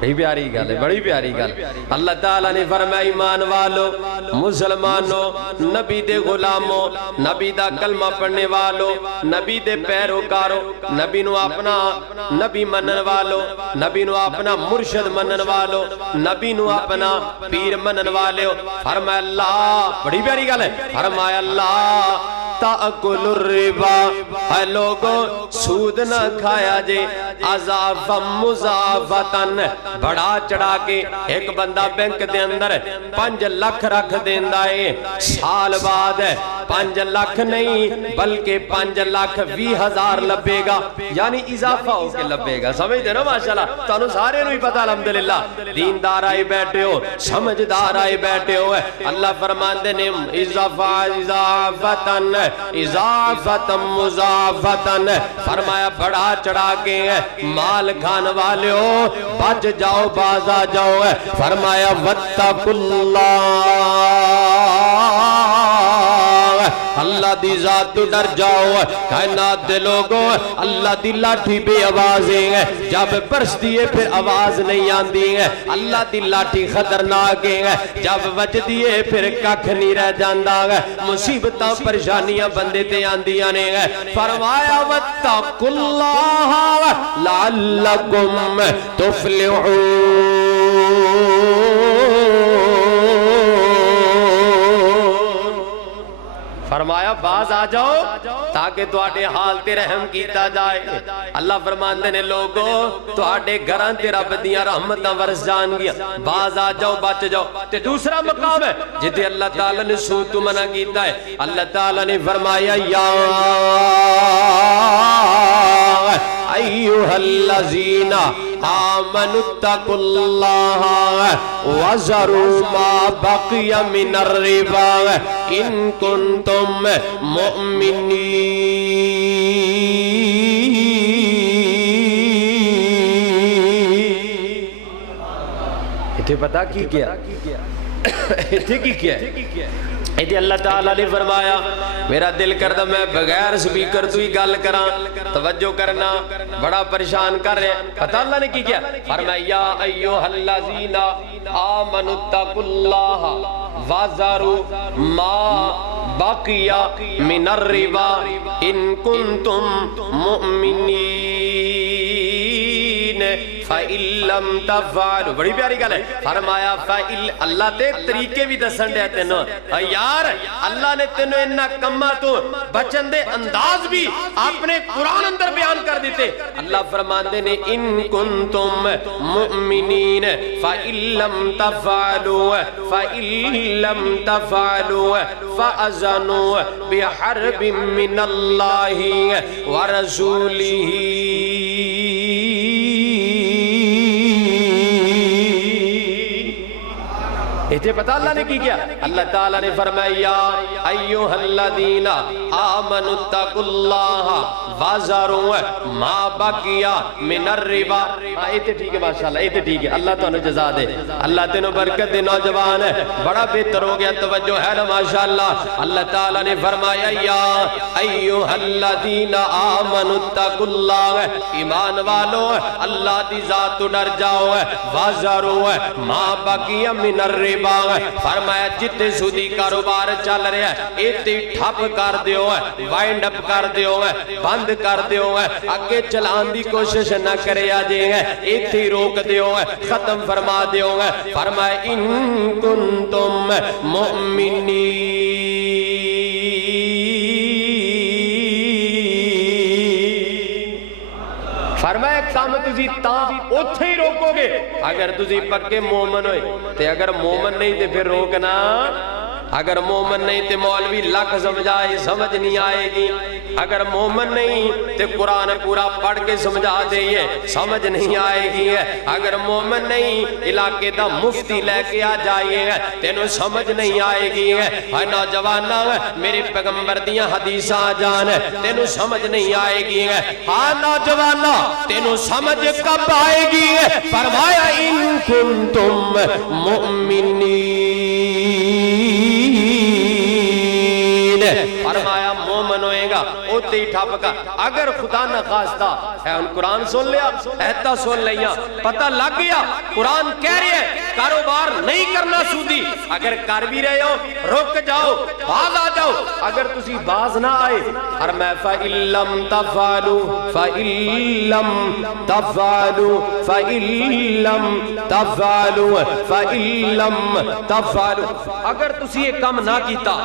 بڑی پیاری گل ہے بڑی پیاری گل اللہ تعالیٰ نے فرمایا ایمان والو مسلمانوں نبی دے غلاموں نبی دا کلمہ پڑھنے والو نبی دے پیروکارو نبی نو اپنا نبی منن والو نبی نو اپنا مرشد منن والو نبی نو اپنا پیر منن والے فرمایا اللہ بڑی پیاری گل ہے فرمایا اللہ تأکل الربا اے لوگوں سود نہ کھایا جے اضعافا مضاعفتن بڑا چڑھا کے ایک بندہ بینک دے اندر 5 لاکھ رکھ دیندہ ہے سال بعد 5 لاکھ نہیں بلکہ 5,20,000 لبے گا یعنی اضافہ ہو کے لبے گا سمجھتے نا ماشاءاللہ تانوں سارے نو ہی پتہ الحمدللہ دیندار آئے بیٹھے ہو سمجھدار آئے بیٹھے ہو اللہ فرماندے نے اضافہ اضافتن اضافتن مضافتن فرمایا بڑا چڑھا کے مال کھان والے ہو بچ جاؤ باز آ جاؤ فرمایا واتقوا اللہ اللہ دی ذات تو ڈر جاؤ کائنات دے لوگوں اللہ دی لاٹھی بے آوازیں ہیں جب برستی ہے پھر آواز نہیں آندی ہے اللہ دی لاٹھی خطرناک ہے جب وجدی ہے پھر ککھ نہیں رہ جاندا ہے مصیبتاں پریشانیاں بندے تے آندیاں نے فرمایا واتقوا اللہ لعلکم تفلحون فرمایا باز آ جاؤ تاکہ تواڈے حال تے رحم کیتا جائے اللہ فرماندے نے لوگوں تواڈے گھراں تے رب دیاں رحمتاں ورس جان گیا باز آ جاؤ بچ جاؤ تے دوسرا مقام ہے جتے اللہ تعالی نے سود تو منع کیتا ہے اللہ تعالی نے فرمایا یا ایھا الذین آمنوا اتقوا اللہ وذروا ما بقی من الربا ان کنتم مؤمنین اتھے پتا کی کیا اتھے کی کیا ایدی اللہ تعالیٰ نے فرمایا میرا دل کردہ میں بغیر سپیکر تو ہی گل کراں توجہ کرنا بڑا پریشان کر رہے ہیں پتہ اللہ نے کی کیا فرمایا یا ایوہ الذین آمنوا اتقوا اللہ وذروا ما بقی من الربا ان کنتم مؤمنین فَإِن لَمْ تَفْعَلُوا بڑی پیاری گل ہے فرمایا اللہ تے طریقے بھی دسن دے تینوں یار اللہ نے تینوں انہا کمہ تو بچن دے انداز بھی اپنے قرآن اندر بیان کر دیتے اللہ فرماندے نے ان کنتم مؤمنین فَإِن لَمْ تَفْعَلُوا فَإِن لَمْ تَفْعَلُوا فَأَذَنُوا بِحَرْبٍ مِّنَ اللَّهِ وَرَسُولِهِ ایتے پتہ اللہ نے کی کیا اللہ تعالیٰ نے فرمایا ایوہ الذین آمنوا اتقوا اللہ وذروا ما بقی من الربا ایتے ٹھیک ہے ماشاءاللہ ایتے ٹھیک ہے اللہ تو انہوں جزا دے اللہ تینوں برکت دے نوجوان ہے بڑا بہتر ہو گیا توجہ ہے نا ماشاءاللہ اللہ تعالیٰ نے فرمایا یا ایوہ الذین آمنوا اتقوا اللہ ایمان والو اللہ دی ذات تو ڈر جاؤ وذروا ما بقی من الربا فرمایا جتے سودی کاروبار چل رہے ہیں ایتے ٹھپ کر دیو وائنڈ اپ کر دیو بند کر دیو اگے چلان دی کوشش نہ کرے آجے ایتے روک دیو ختم فرما دیو فرمایا ان کنتم مؤمنین فرمایا کام تُسی تاں اتھے ہی روکو گے اگر تُسی پکے مومن ہوئے تے اگر مومن نہیں تے پھر روکنا اگر مومن نہیں تے مولوی لکھ سمجھائے سمجھ نہیں آئے گی اگر مومن نہیں تے قرآن پورا پڑھ کے سمجھا دئیے سمجھ نہیں آئے گی اگر مومن نہیں علاقے دا مفتی لے کے آ جائیے تینوں سمجھ نہیں آئے گی نوجوانہ میرے پیغمبر دیاں حدیثاں جان تینوں سمجھ نہیں آئے گی ہاں نوجوانہ تینوں سمجھ کب آئے گی فرمایا ان کنتم مؤمنین فرمایا مومن ہوئے گا اوتے ہی ٹھاپ کا اگر خدا نہ خواستہ ہے ان قرآن سن لیا احتا سن لیا پتہ لگ گیا قرآن کہہ رہے ہیں کاروبار نہیں کرنا سودی اگر کر بھی رہے ہو رک جاؤ باز آ جاؤ اگر تسی باز نہ آئے فرمایا فَإِن لَمْ تَفْعَلُوا فَإِن لَمْ تَفْعَلُوا فَإِن لَمْ تَفْعَلُوا فَإِن لَمْ تَفْعَلُوا اگر تسی یہ کام نہ کیتا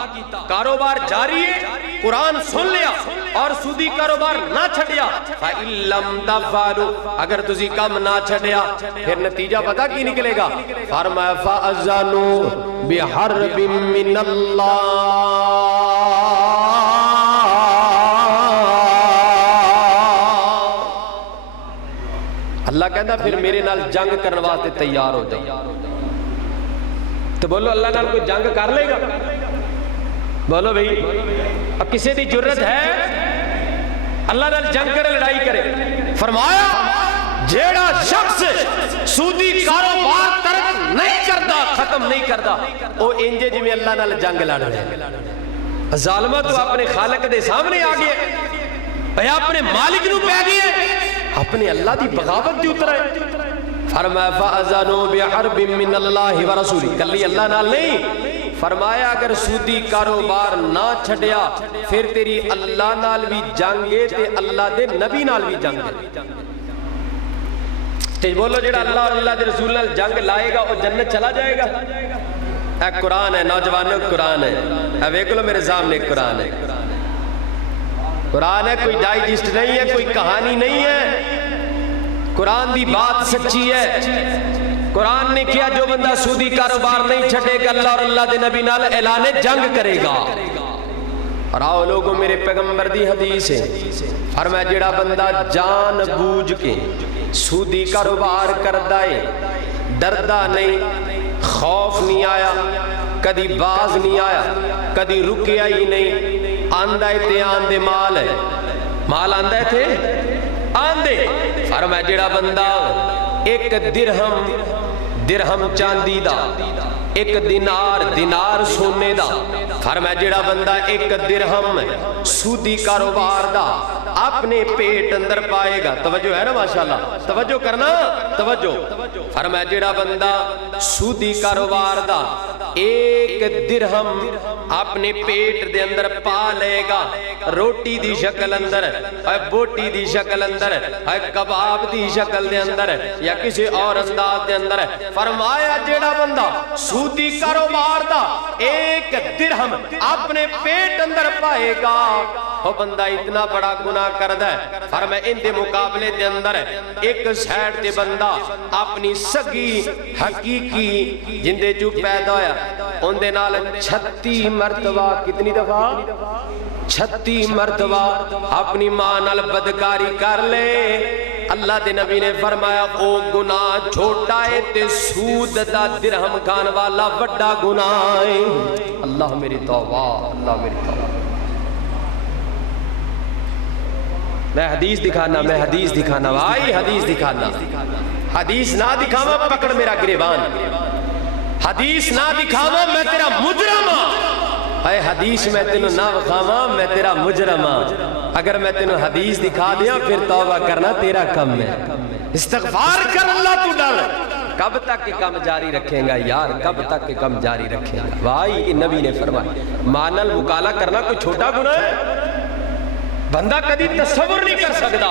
کاروبار جاری ہے قرآن سن لیا اور سودی کاروبار نہ چھڑیا فَإِن لَمْ تَفْعَلُوا اگر تسی کام نہ چھڑیا پھر نتیجہ پتا کی نکلے گا فرمایا فَأَذَنُوا بِحَرْبٍ مِّنَ اللَّهِ اللہ کہتا پھر میرے نال جنگ کرنے واسطے تیار ہو جائے تو بولو اللہ نال کوئی جنگ کر لے گا بولو بھئی اب کسی دی جرت ہے اللہ نال جنگ کرے لڑائی کرے فرمایا جیڑا شخص سودی کاروبار ترک نہیں کرتا ختم نہیں کرتا وہ انجے جی میں اللہ نال جنگ لڑ رہے ظالمہ تو اپنے خالق دے سامنے آ گیا، اے اپنے مالک نو پہ گیا، اپنے اللہ دی بغاوت دی اترا ہے۔ فرمایا فَأَذَنُوا بِحَرْبٍ مِّنَ اللَّهِ وَرَسُولِهِ، کلی اللہ نال نہیں، فرمایا اگر سودی کاروبار نہ چھڑیا پھر تیری اللہ نال بھی جنگے تے اللہ دے نبی نال بھی جنگے۔ تے بولو جڑا اللہ اور اللہ دے رسول نال جنگ لائے گا وہ جنت چلا جائے گا۔ اے قرآن ہے نوجوانوں، قرآن ہے، اے دیکھ لو میرے سامنے قرآن ہے، قرآن ہے، کوئی ڈائجسٹ نہیں ہے، کوئی کہانی نہیں ہے، قرآن دی بات سچی ہے۔ قرآن نے کیا جو بندہ سودی کاروبار نہیں چھٹے گا اللہ اور اللہ دے نبی نال اعلان جنگ کرے گا۔ اور آؤ لوگوں میرے پیغمبر دی حدیث ہے، فرمایا جڑا بندہ جان بوجھ کے سودی کاروبار کردا ہے، ڈردا نہیں، خوف نہیں آیا، کدی باز نہیں آیا، کدی رکیا ہی نہیں، آندہ تے آندے مال ہے، مال آندہ تھے آندے۔ فرمایا جڑا بندہ ایک درہم چاندی دا، ایک دینار سونے دا، فرمایا جڑا بندہ ایک درہم سودی کاروبار دا اپنے پیٹ اندر پائے گا، توجہ ہے نا ماشاءاللہ، توجہ کرنا، توجہ، فرمایا جڑا بندہ سودی کاروبار دا ایک درہم اپنے پیٹ دے اندر پا لے گا، روٹی دی شکل اندر، بوٹی دی شکل اندر، کباب دی شکل دے اندر یا کسی اور انداز دے اندر، فرمایا جڑا بندہ سودی کاروبار دا ایک درہم اپنے پیٹ اندر پائے گا، وہ بندہ اتنا بڑا گناہ کردہ ہے۔ فرمایا ان دے مقابلے دے اندر ایک سیڈ دے بندہ اپنی سگی حقیقی جندے جو پیدا ہویا ان دے نال 36 مرتبہ، کتنی دفعہ؟ 36 مرتبہ اپنی ماں نال بدکاری کر لے، اللہ دے نبی نے فرمایا او گناہ چھوٹا ہے تے سود دا درہم کھان والا بڑا گناہ ہے۔ اللہ میری توبہ، اللہ میری توبہ۔ میں حدیث دکھانا بھائی، حدیث دکھانا، حدیث نہ دکھاوا پکڑ میرا گریبان، حدیث نہ دکھاوا میں تیرا مجرم ہاں، اے حدیث میں تینوں نہ دکھاوا میں تیرا مجرم ہاں۔ اگر میں تینوں حدیث دکھا دیا پھر توبہ کرنا تیرا کم ہے، استغفار کر اللہ تو ڈر۔ کب تک کم جاری رکھیں گا یار، کب تک کم جاری رکھیں گا بھائی؟ نبی نے فرمایا مانل مکالہ کرنا کوئی چھوٹا گناہ ہے؟ بندہ کدی تصور نہیں کر سکتا،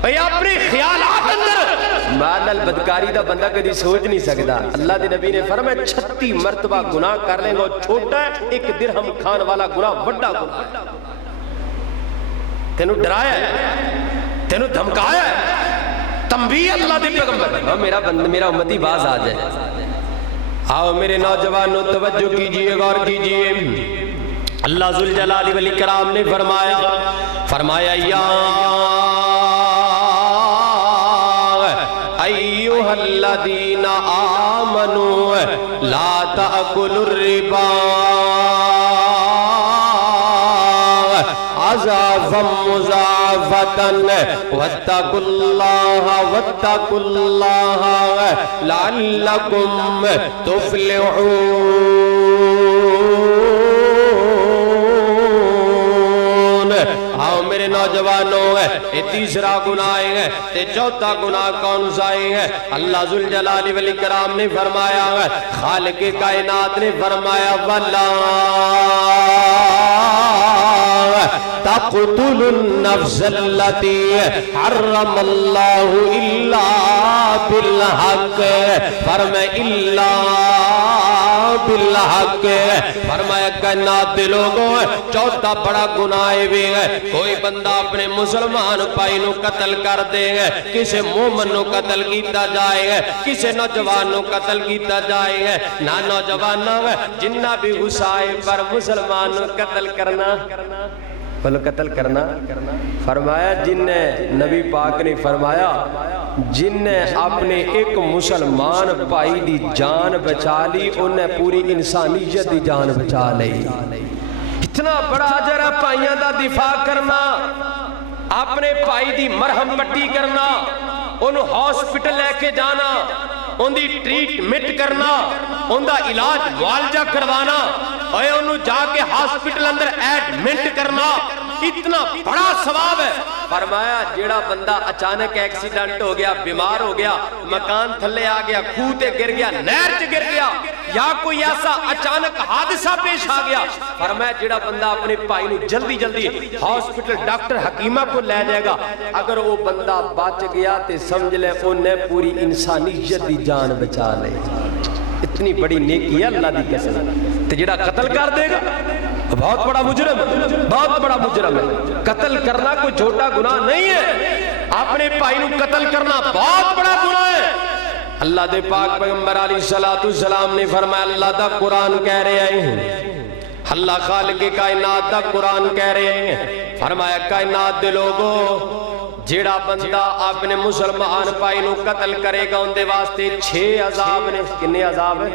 بھئی اپنے خیالات اندر مانل بدکاری دا بندہ کدی سوچ نہیں سکتا۔ اللہ دے نبی نے فرمایا 36 مرتبہ گناہ کر لیں گا چھوٹا ہے، ایک درہم کھان والا گناہ بڑا گناہ۔ تینوں ڈرایا ہے، تینوں دھمکایا ہے، تنبیہ اللہ دے پیغمبر، میرا امتی باز آ جائے۔ آؤ میرے نوجوانوں توجہ کیجئے، غور کیجئے، اللہ ذوالجلال والاکرام نے فرمایا یا ایوہ الذین آمنوا لا تأکلوا الربا اضعافا مضاعفة واتقوا اللہ لعلکم تفلحون۔ آؤ میرے نوجوانوں یہ تیسرا گناہ ہے، تے چوتھا گناہ کون سا ہے؟ اللہ ذوالجلال والاکرام نے فرمایا، خالق کائنات نے فرمایا وَلَا تَقْتُلُوا النَّفْسَ الَّتِي حَرَّمَ اللَّهُ إِلَّا بِالْحَقِّ، فرمایا إِلَّا بالحق، فرمایا کائنات دے لوگوں چوتھا بڑا گناہ بھی ہے، کوئی بندہ اپنے مسلمان بھائی نو قتل کر دے گا، کسے مومن نو قتل کیتا جائے گا، کسے نوجوان نو قتل کیتا جائے گا، نہ نوجوان جنہ بھی غصائے پر مسلمان نو قتل کرنا، بولو قتل کرنا، فرمایا جن نے نبی پاک نے فرمایا جن نے اپنے ایک مسلمان بھائی دی جان بچا لی انہیں پوری انسانیت دی جان بچا لی۔ اتنا بڑا اجر ہے بھائیاں دا دفاع کرنا، اپنے بھائی دی مرہم پٹی کرنا، انہوں ہاسپٹل لے کے جانا، ان دی ٹریٹمنٹ کرنا، ان دا علاج معالجہ کروانا، اے انہوں جا کے ہاسپٹل اندر ایڈمنٹ کرنا اتنا بڑا ثواب ہے۔ فرمایا جیڑا بندہ اچانک ایکسیڈنٹ ہو گیا، بیمار ہو گیا، مکان تھلے آ گیا، کھوہ تے گر گیا، نہر چ گر گیا، یا کوئی ایسا اچانک حادثہ پیش آ گیا، فرمایا جیڑا بندہ اپنے پائی نو جلدی جلدی ہاسپٹل ڈاکٹر حکیمہ کو لے جائے گا، اگر وہ بندہ بچ گیا تے سمجھ لے انہیں پوری انسانیت دی جان بچا لے۔ اتنی بڑی نیکی ہے اللہ دی قسم۔ تے جیڑا قتل کر دے گا بہت بڑا مجرم، بہت بڑا مجرم ہے۔ قتل کرنا کوئی چھوٹا گناہ نہیں ہے، اپنے بھائی نو قتل کرنا بہت بڑا گناہ ہے۔ اللہ دے پاک پیغمبر علیہ السلام نے فرمایا اللہ دا قرآن کہہ رہے ہیں، اللہ خالق کائنات دا قرآن کہہ رہے ہیں، فرمایا کائنات دے لوگوں جیڑا بندہ اپنے مسلمان بھائی نو قتل کرے گا ان دے واسطے 6 عذاب نے۔ کنے عذاب ہیں؟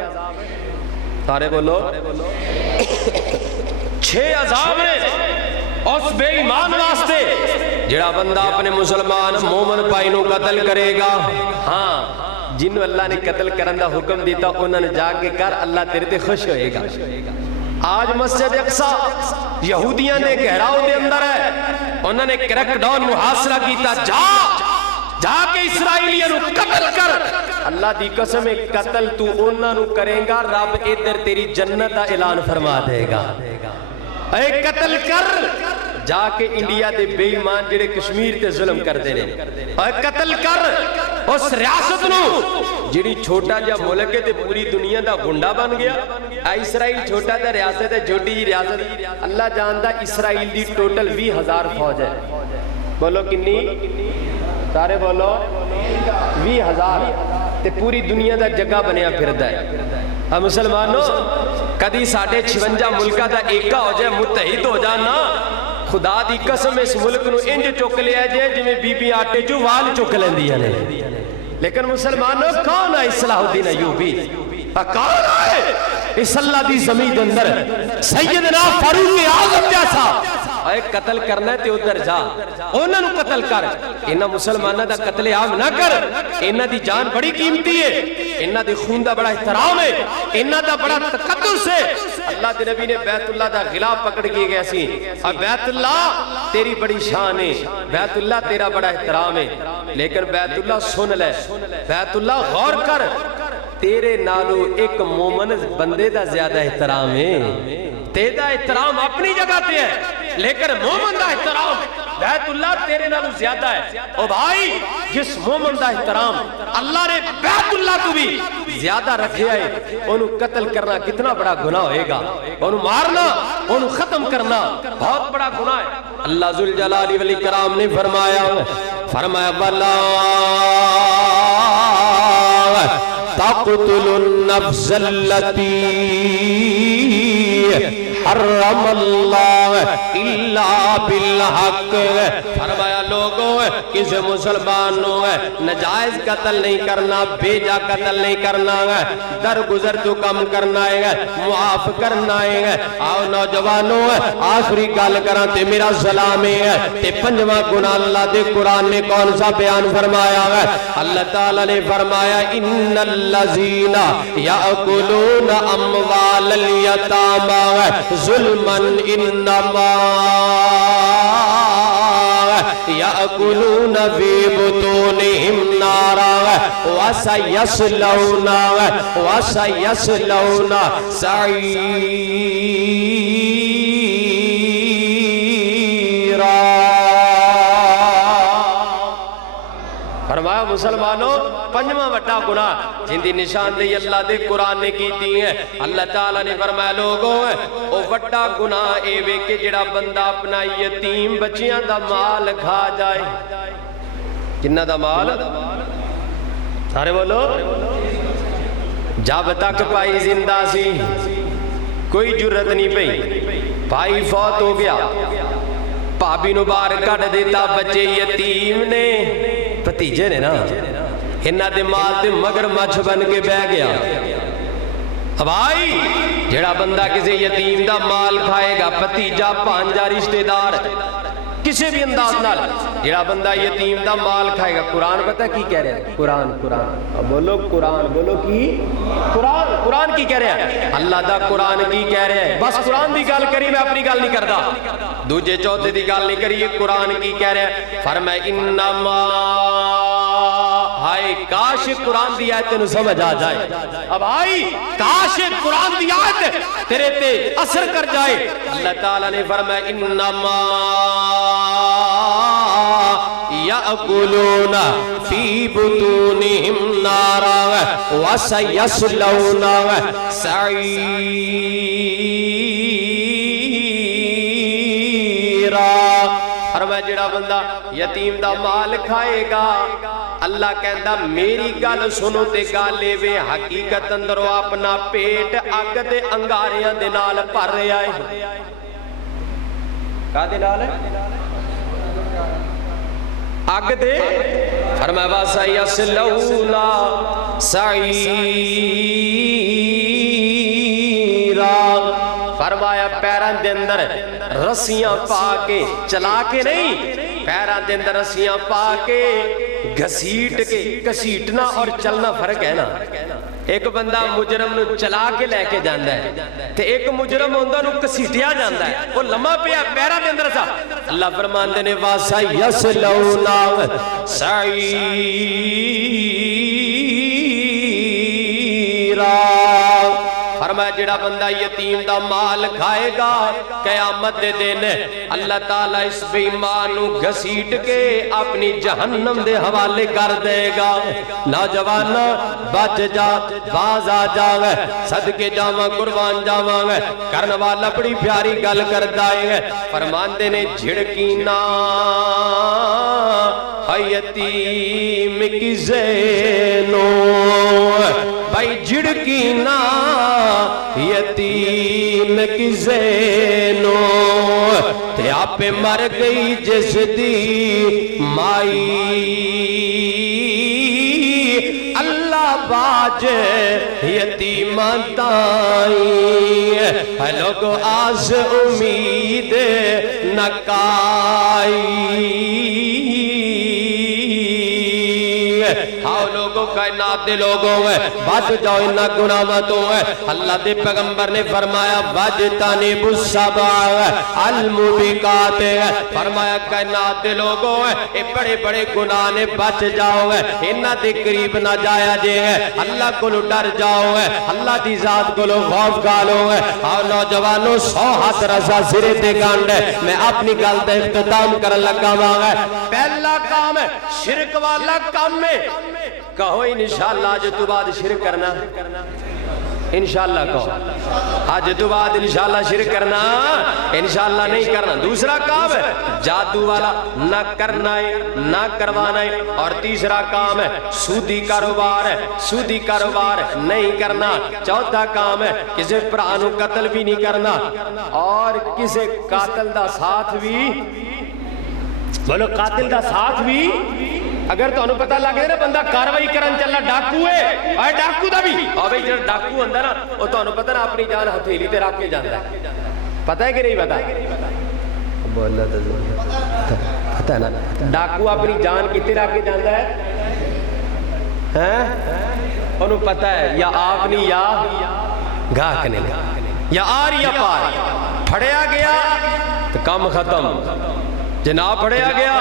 سارے بولو 6 عذاب نے اس بے ایمان واسطے جیڑا بندہ اپنے مسلمان مومن بھائی نو قتل کرے گا۔ ہاں جنہوں اللہ نے قتل کرن دا حکم دیتا انہوں نے جا کے کر، اللہ تیرے تے خوش ہوئے گا۔ آج مسجد اقصی یہودیاں نے گہراؤ دے اندر ہے، انہوں نے کریک ڈاؤن محاصرہ کیتا، جا کے اسرائیلیوں نو قتل کر۔ اللہ دی قسم قتل تو انہوں نو کریں گا، رب ادھر تیری جنت دا اعلان فرما دے گا۔ اے قتل کر، جا کے انڈیا دے بے ایمان جڑے کشمیر تے ظلم کر دے رہے، اے قتل کر اس ریاست نو جڑی چھوٹا جا ملک ہے تے پوری دنیا دا گنڈا بن گیا۔ اسرائیل چھوٹا دا ریاست ہے، چھوٹی جی ریاست، اللہ جاندا اسرائیل دی ٹوٹل 20,000 فوج ہے۔ بولو کنی؟ سارے بولو 20,000 تے پوری دنیا دا جگہ بنیا پھردا ہے۔ مسلمانوں کدی ساڑھے 56 ملکہ دا ایکا ہو جائے، متحد ہو جانا، خدا دی قسم اس ملک نو انج چک لیا جائے جویں بی بی آٹے جو وال چک لیندیاں نے۔ لیکن مسلمانوں کون ہے اصلاح الدین ایوبی؟ کون ہے اس اللہ دی زمین اندر سیدنا فاروق اعظم جیسا؟ اے قتل کرنا ہے تے ادھر جا، انہاں نو قتل کر، انہاں مسلمانہ دا قتل عام نہ کر، انہاں دی جان بڑی قیمتی ہے، انہاں دی خون دا بڑا احترام ہے، انہاں دا بڑا تقدس ہے۔ اللہ دے نبی نے بیت اللہ دا غلاف پکڑ کے گیا سی، اب بیت اللہ تیری بڑی شان ہے، بیت اللہ تیرا بڑا احترام ہے، لیکن بیت اللہ سن لے، بیت اللہ غور کر، تیرے نالو ایک مومن بندے دا زیادہ احترام ہے، تیرا احترام اپنی جگہ تے ہے، لیکن مومن دا احترام بیت اللہ تیرے نالو زیادہ ہے۔ او بھائی جس مومن دا احترام اللہ نے بیت اللہ کو بھی زیادہ رکھے ہے، انہوں قتل کرنا کتنا بڑا گناہ ہوئے گا، انہوں مارنا، انہوں ختم کرنا بہت بڑا گناہ ہے۔ اللہ ذوالجلال والاکرام نے فرمایا وَلَا تَقْتُلُوا النَّفْسَ الَّتِي حرم اللہ الا بالحق، فرمایا لوگوں کسی مسلمان نو نجائز قتل نہیں کرنا، بیجا قتل نہیں کرنا، درگزر تو کم کرنا ہے، معاف کرنا ہے۔ آؤ نوجوانوں آخری گل کراں تے میرا سلام ہے تے پنجواں گناہ اللہ دے قرآن نے کون سا بیان فرمایا ہے؟ اللہ تعالیٰ نے فرمایا ان الذین یاکلون اموال الیتامی ظلمن انما یاکلون فی بطونہم نارا وسیصلون سعیرا۔ فرمایا مسلمانوں پنجواں وڈا گناہ جن دی نشاندہی اللہ دے قرآن نے کیتی ہے، اللہ تعالیٰ نے فرمایا لوگوں او وڈا گناہ اے وے کہ جڑا بندہ اپنا یتیم بچیاں دا مال کھا جائے۔ کنہ دا مال؟ سارے بولو۔ جب تک بھائی زندہ سی کوئی جرت نہیں پئی، بھائی فوت ہو گیا، بھابی نو باہر کڈ دیتا، بچے یتیم نے، بھتیجے نے نا، انہاں دے مال تے مگر مچھ بن کے بہ گیا۔ بھائی جڑا بندہ کسی یتیم دا مال کھائے گا، بھتیجا، بھانجا، رشتہ دار، کسی بھی انداز نال جڑا بندہ یتیم دا مال کھائے گا. قرآن پتہ کی کہہ رہا ہے؟ قرآن بولو قرآن بولو کی قرآن کی کہہ رہا ہے؟ اللہ دا قرآن کی کہہ رہا ہے. بس قرآن دی گل کری, میں اپنی گل نہیں کردا, دوجے چوتھے دی گل نہیں کری, قرآن کی کہہ رہا ہے. فرمایا انما, ہائے کاش قرآن دی آیت تینوں سمجھ آ جائے. اب آئی کاش قرآن دی آیت تیرے تے اثر کر جائے. اللہ تعالیٰ نے فرمایا انما یأکلون فی بطونہم نارا وسیصلون سعیرا. فرمایا جڑا بندہ یتیم دا مال کھائے گا, اللہ کہندا میری گل سنو تے گالے وے حقیقت اندروں اپنا پیٹ اگ دے انگاریاں دے نال بھر رہا ہے. کا دے نال ہے؟ اگ دے. فرمایا وَسَيَصْلَوْنَ سَعِيرًا. فرمایا پیران دے اندر رسیاں پا کے, چلا کے نہیں, پیران دے اندر رسیاں پا کے گھسیٹ کے, گھسیٹنا اور چلنا فرق ہے نا. ایک بندہ مجرم نو چلا کے لے کے جاندا ہے تے ایک مجرم ہوندا نو کسیٹیا جاندا ہے, وہ لمحہ پیا پیران دے اندر سا. اللہ فرماندے نے وَسَيَصْلَوْنَ سَعِيرًا. فرمایا جڑا بندہ یتیم دا مال کھائے گا قیامت دے دن اللہ تعالیٰ اس بے ایمان نو گھسیٹ کے اپنی جہنم دے حوالے کر دے گا. نوجوان بچ جا, باز آ جاوے, صدقے جاواں قربان جاواں, کرن والا بڑی پیاری گل کردا ہے. فرماندے نے جھڑکی نہ یتیم کی زینو, بھائی جھڑکی نہ یتیم کی زینو, تے آپ مر گئی جس دی مائی, اللہ باج یتیمان تائیں لوگو آس امید نکائی. ہاؤ لوگوں کائنات دے لوگوں ہے بچ جاؤ انہا گناہوں ہے. اللہ دے پیغمبر نے فرمایا وَجْتَنِبُ السَّبْعَ الْمُوبِقَاتِ, فرمایا کائنات دے لوگوں ہے اے بڑے بڑے گناہ نے بچ جاؤ ہے, انہا دے قریب نہ جایا جے ہے, اللہ کو ڈر جاؤ ہے, اللہ دی ذات کو خوف گالو ہے. ہاؤ نوجوانوں 100 ہاتھ رسا سرے تے گانڈ ہے. میں اپنی گل دا اختتام کرن لگا مانگا. پہلا کام ہے شرک والا کام میں کہو انشاءاللہ آج تو بعد شرک کرنا, انشاءاللہ کہو آج تو بعد انشاءاللہ شرک کرنا, انشاءاللہ نہیں کرنا. دوسرا کام ہے جادو والا نہ کرنا ہے نہ کروانا ہے. اور تیسرا کام ہے سودی کاروبار ہے, سودی کاروبار نہیں کرنا. چوتھا کام ہے کسی پرانو قتل بھی نہیں کرنا, اور کسی قاتل دا ساتھ بھی, بولو قاتل دا ساتھ بھی. اگر تو انہوں پتہ لگ گئے نا بندہ کاروائی کرن چلا ڈاکو ہے, اور ڈاکو دا بھی, اور بھئی جب ڈاکو اندر نا وہ تو انہوں پتہ نا اپنی جان ہتھیلی تے رکھ کے جانتا ہے. پتہ ہے کہ نہیں پتہ؟ بولنا تو پتہ ہے نا ڈاکو اپنی جان کتے رکھ کے جانتا ہے؟ انہوں پتہ ہے یا آپ نہیں یا گاہک نہیں, یا آر یا پار. پھڑیا گیا تو کام ختم, جناب پھڑیا گیا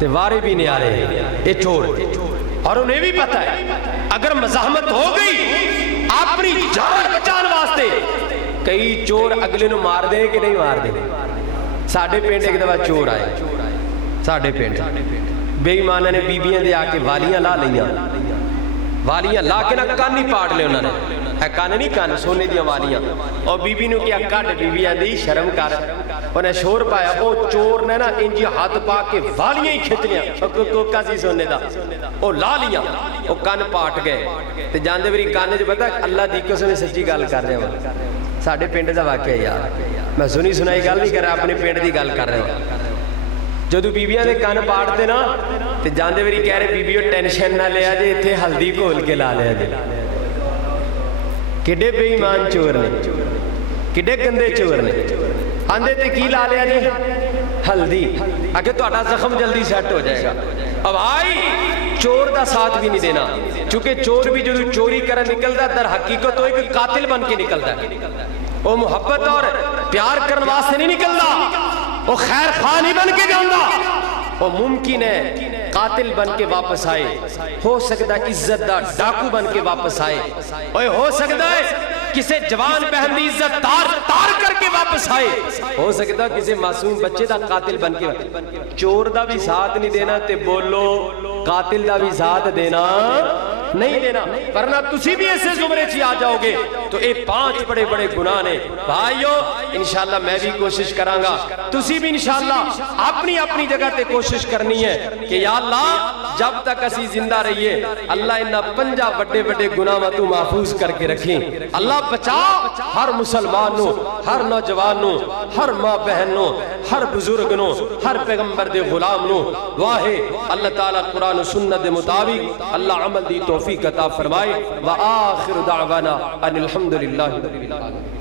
تے وارے بھی نہیں آ رہے, یہ چور. اور انہیں بھی پتہ ہے اگر مزاحمت ہو گئی اپنی جان بچان واسطے, کئی چور اگلے نو مار دیں کہ نہیں مار دیں. ساڑھے پینٹ ایک دفعہ چور آئے, ساڑھے پینٹ بے ایمانہ نے بیبیاں دے آکے والیاں لا لیاں, والیاں لا کے نہ کان نہیں پاڑ لے انہوں نے, اے کان نہیں کان سونے دیا والیاں. اور بی بی نو کیا کٹ بیبیاں دی شرم کر, انہیں شور پایا وہ چور نے نا انجی ہاتھ پا کے والیاں ہی کھچ لیا, کوکا سی سونے دا وہ لا لیا, وہ کان پاٹ گئے. تے جاندے بری کانے جو پتا اللہ دی قسم میں سچی گال کر رہے ہیں. ساڑھے پینڈ دا واقعہ یار, میں سنی سنائی گال نہیں کر رہا, اپنے پینڈ دی گال کر رہے ہیں. جدو بیبیاں دے کان پاٹتے نا تے جاندے بری کہہ رہے بیبیوں ٹینشن نہ لیا جے اتھے ہلدی کھول کے لا لیا جے. کڈے بے ایمان چور نے, کڈے گندے چور نے. آندے تے کی لا لیا جی ہلدی اگر تو اٹھا زخم جلدی سیٹ ہو جائے گا. اب آئی چور دا ساتھ بھی نہیں دینا, چونکہ چور بھی جو چوری کرن نکلتا در حقیقت تو ایک قاتل بن کے نکلتا ہے. وہ محبت اور پیار کرن واسطے نہیں نکلتا, وہ خیر خواہ نہیں بن کے جاندہ. وہ ممکن ہے قاتل بن کے واپس آئے, ہو سکتا ہے عزت دا ڈاکو بن کے واپس آئے, اور ہو سکتا ہے کسے جوان بہن دی عزت تار کر کے واپس آئے, ہو سکتا ہے کسے معصوم بچے دا قاتل بن کے. چور دا بھی ساتھ نہیں دینا تے بولو قاتل دا بھی ساتھ دینا نہیں دینا, ورنہ تسی بھی ایسے زمرے چی آ جاؤ گے. تو اے 5 بڑے بڑے گناہ نے بھائیو. انشاءاللہ میں بھی کوشش کروں گا, تسی بھی انشاءاللہ اپنی اپنی جگہ تے کوشش کرنی ہے کہ یا اللہ جب تک اسی زندہ رہیے اللہ انہا 5 بڑے بڑے گناہ میں تو محفوظ کر کے رکھیں. اللہ بچا ہر مسلمانوں, ہر نوجوانوں, ہر ماں بہنوں, ہر بزرگوں, ہر پیغمبر دے غلاموں. واہے اللہ تعالیٰ قرآن و سنت دے مطابق اللہ عمل دی توفیق عطا فرمائے. وآخر دعوانا ان الحمدللہ رب العالمین.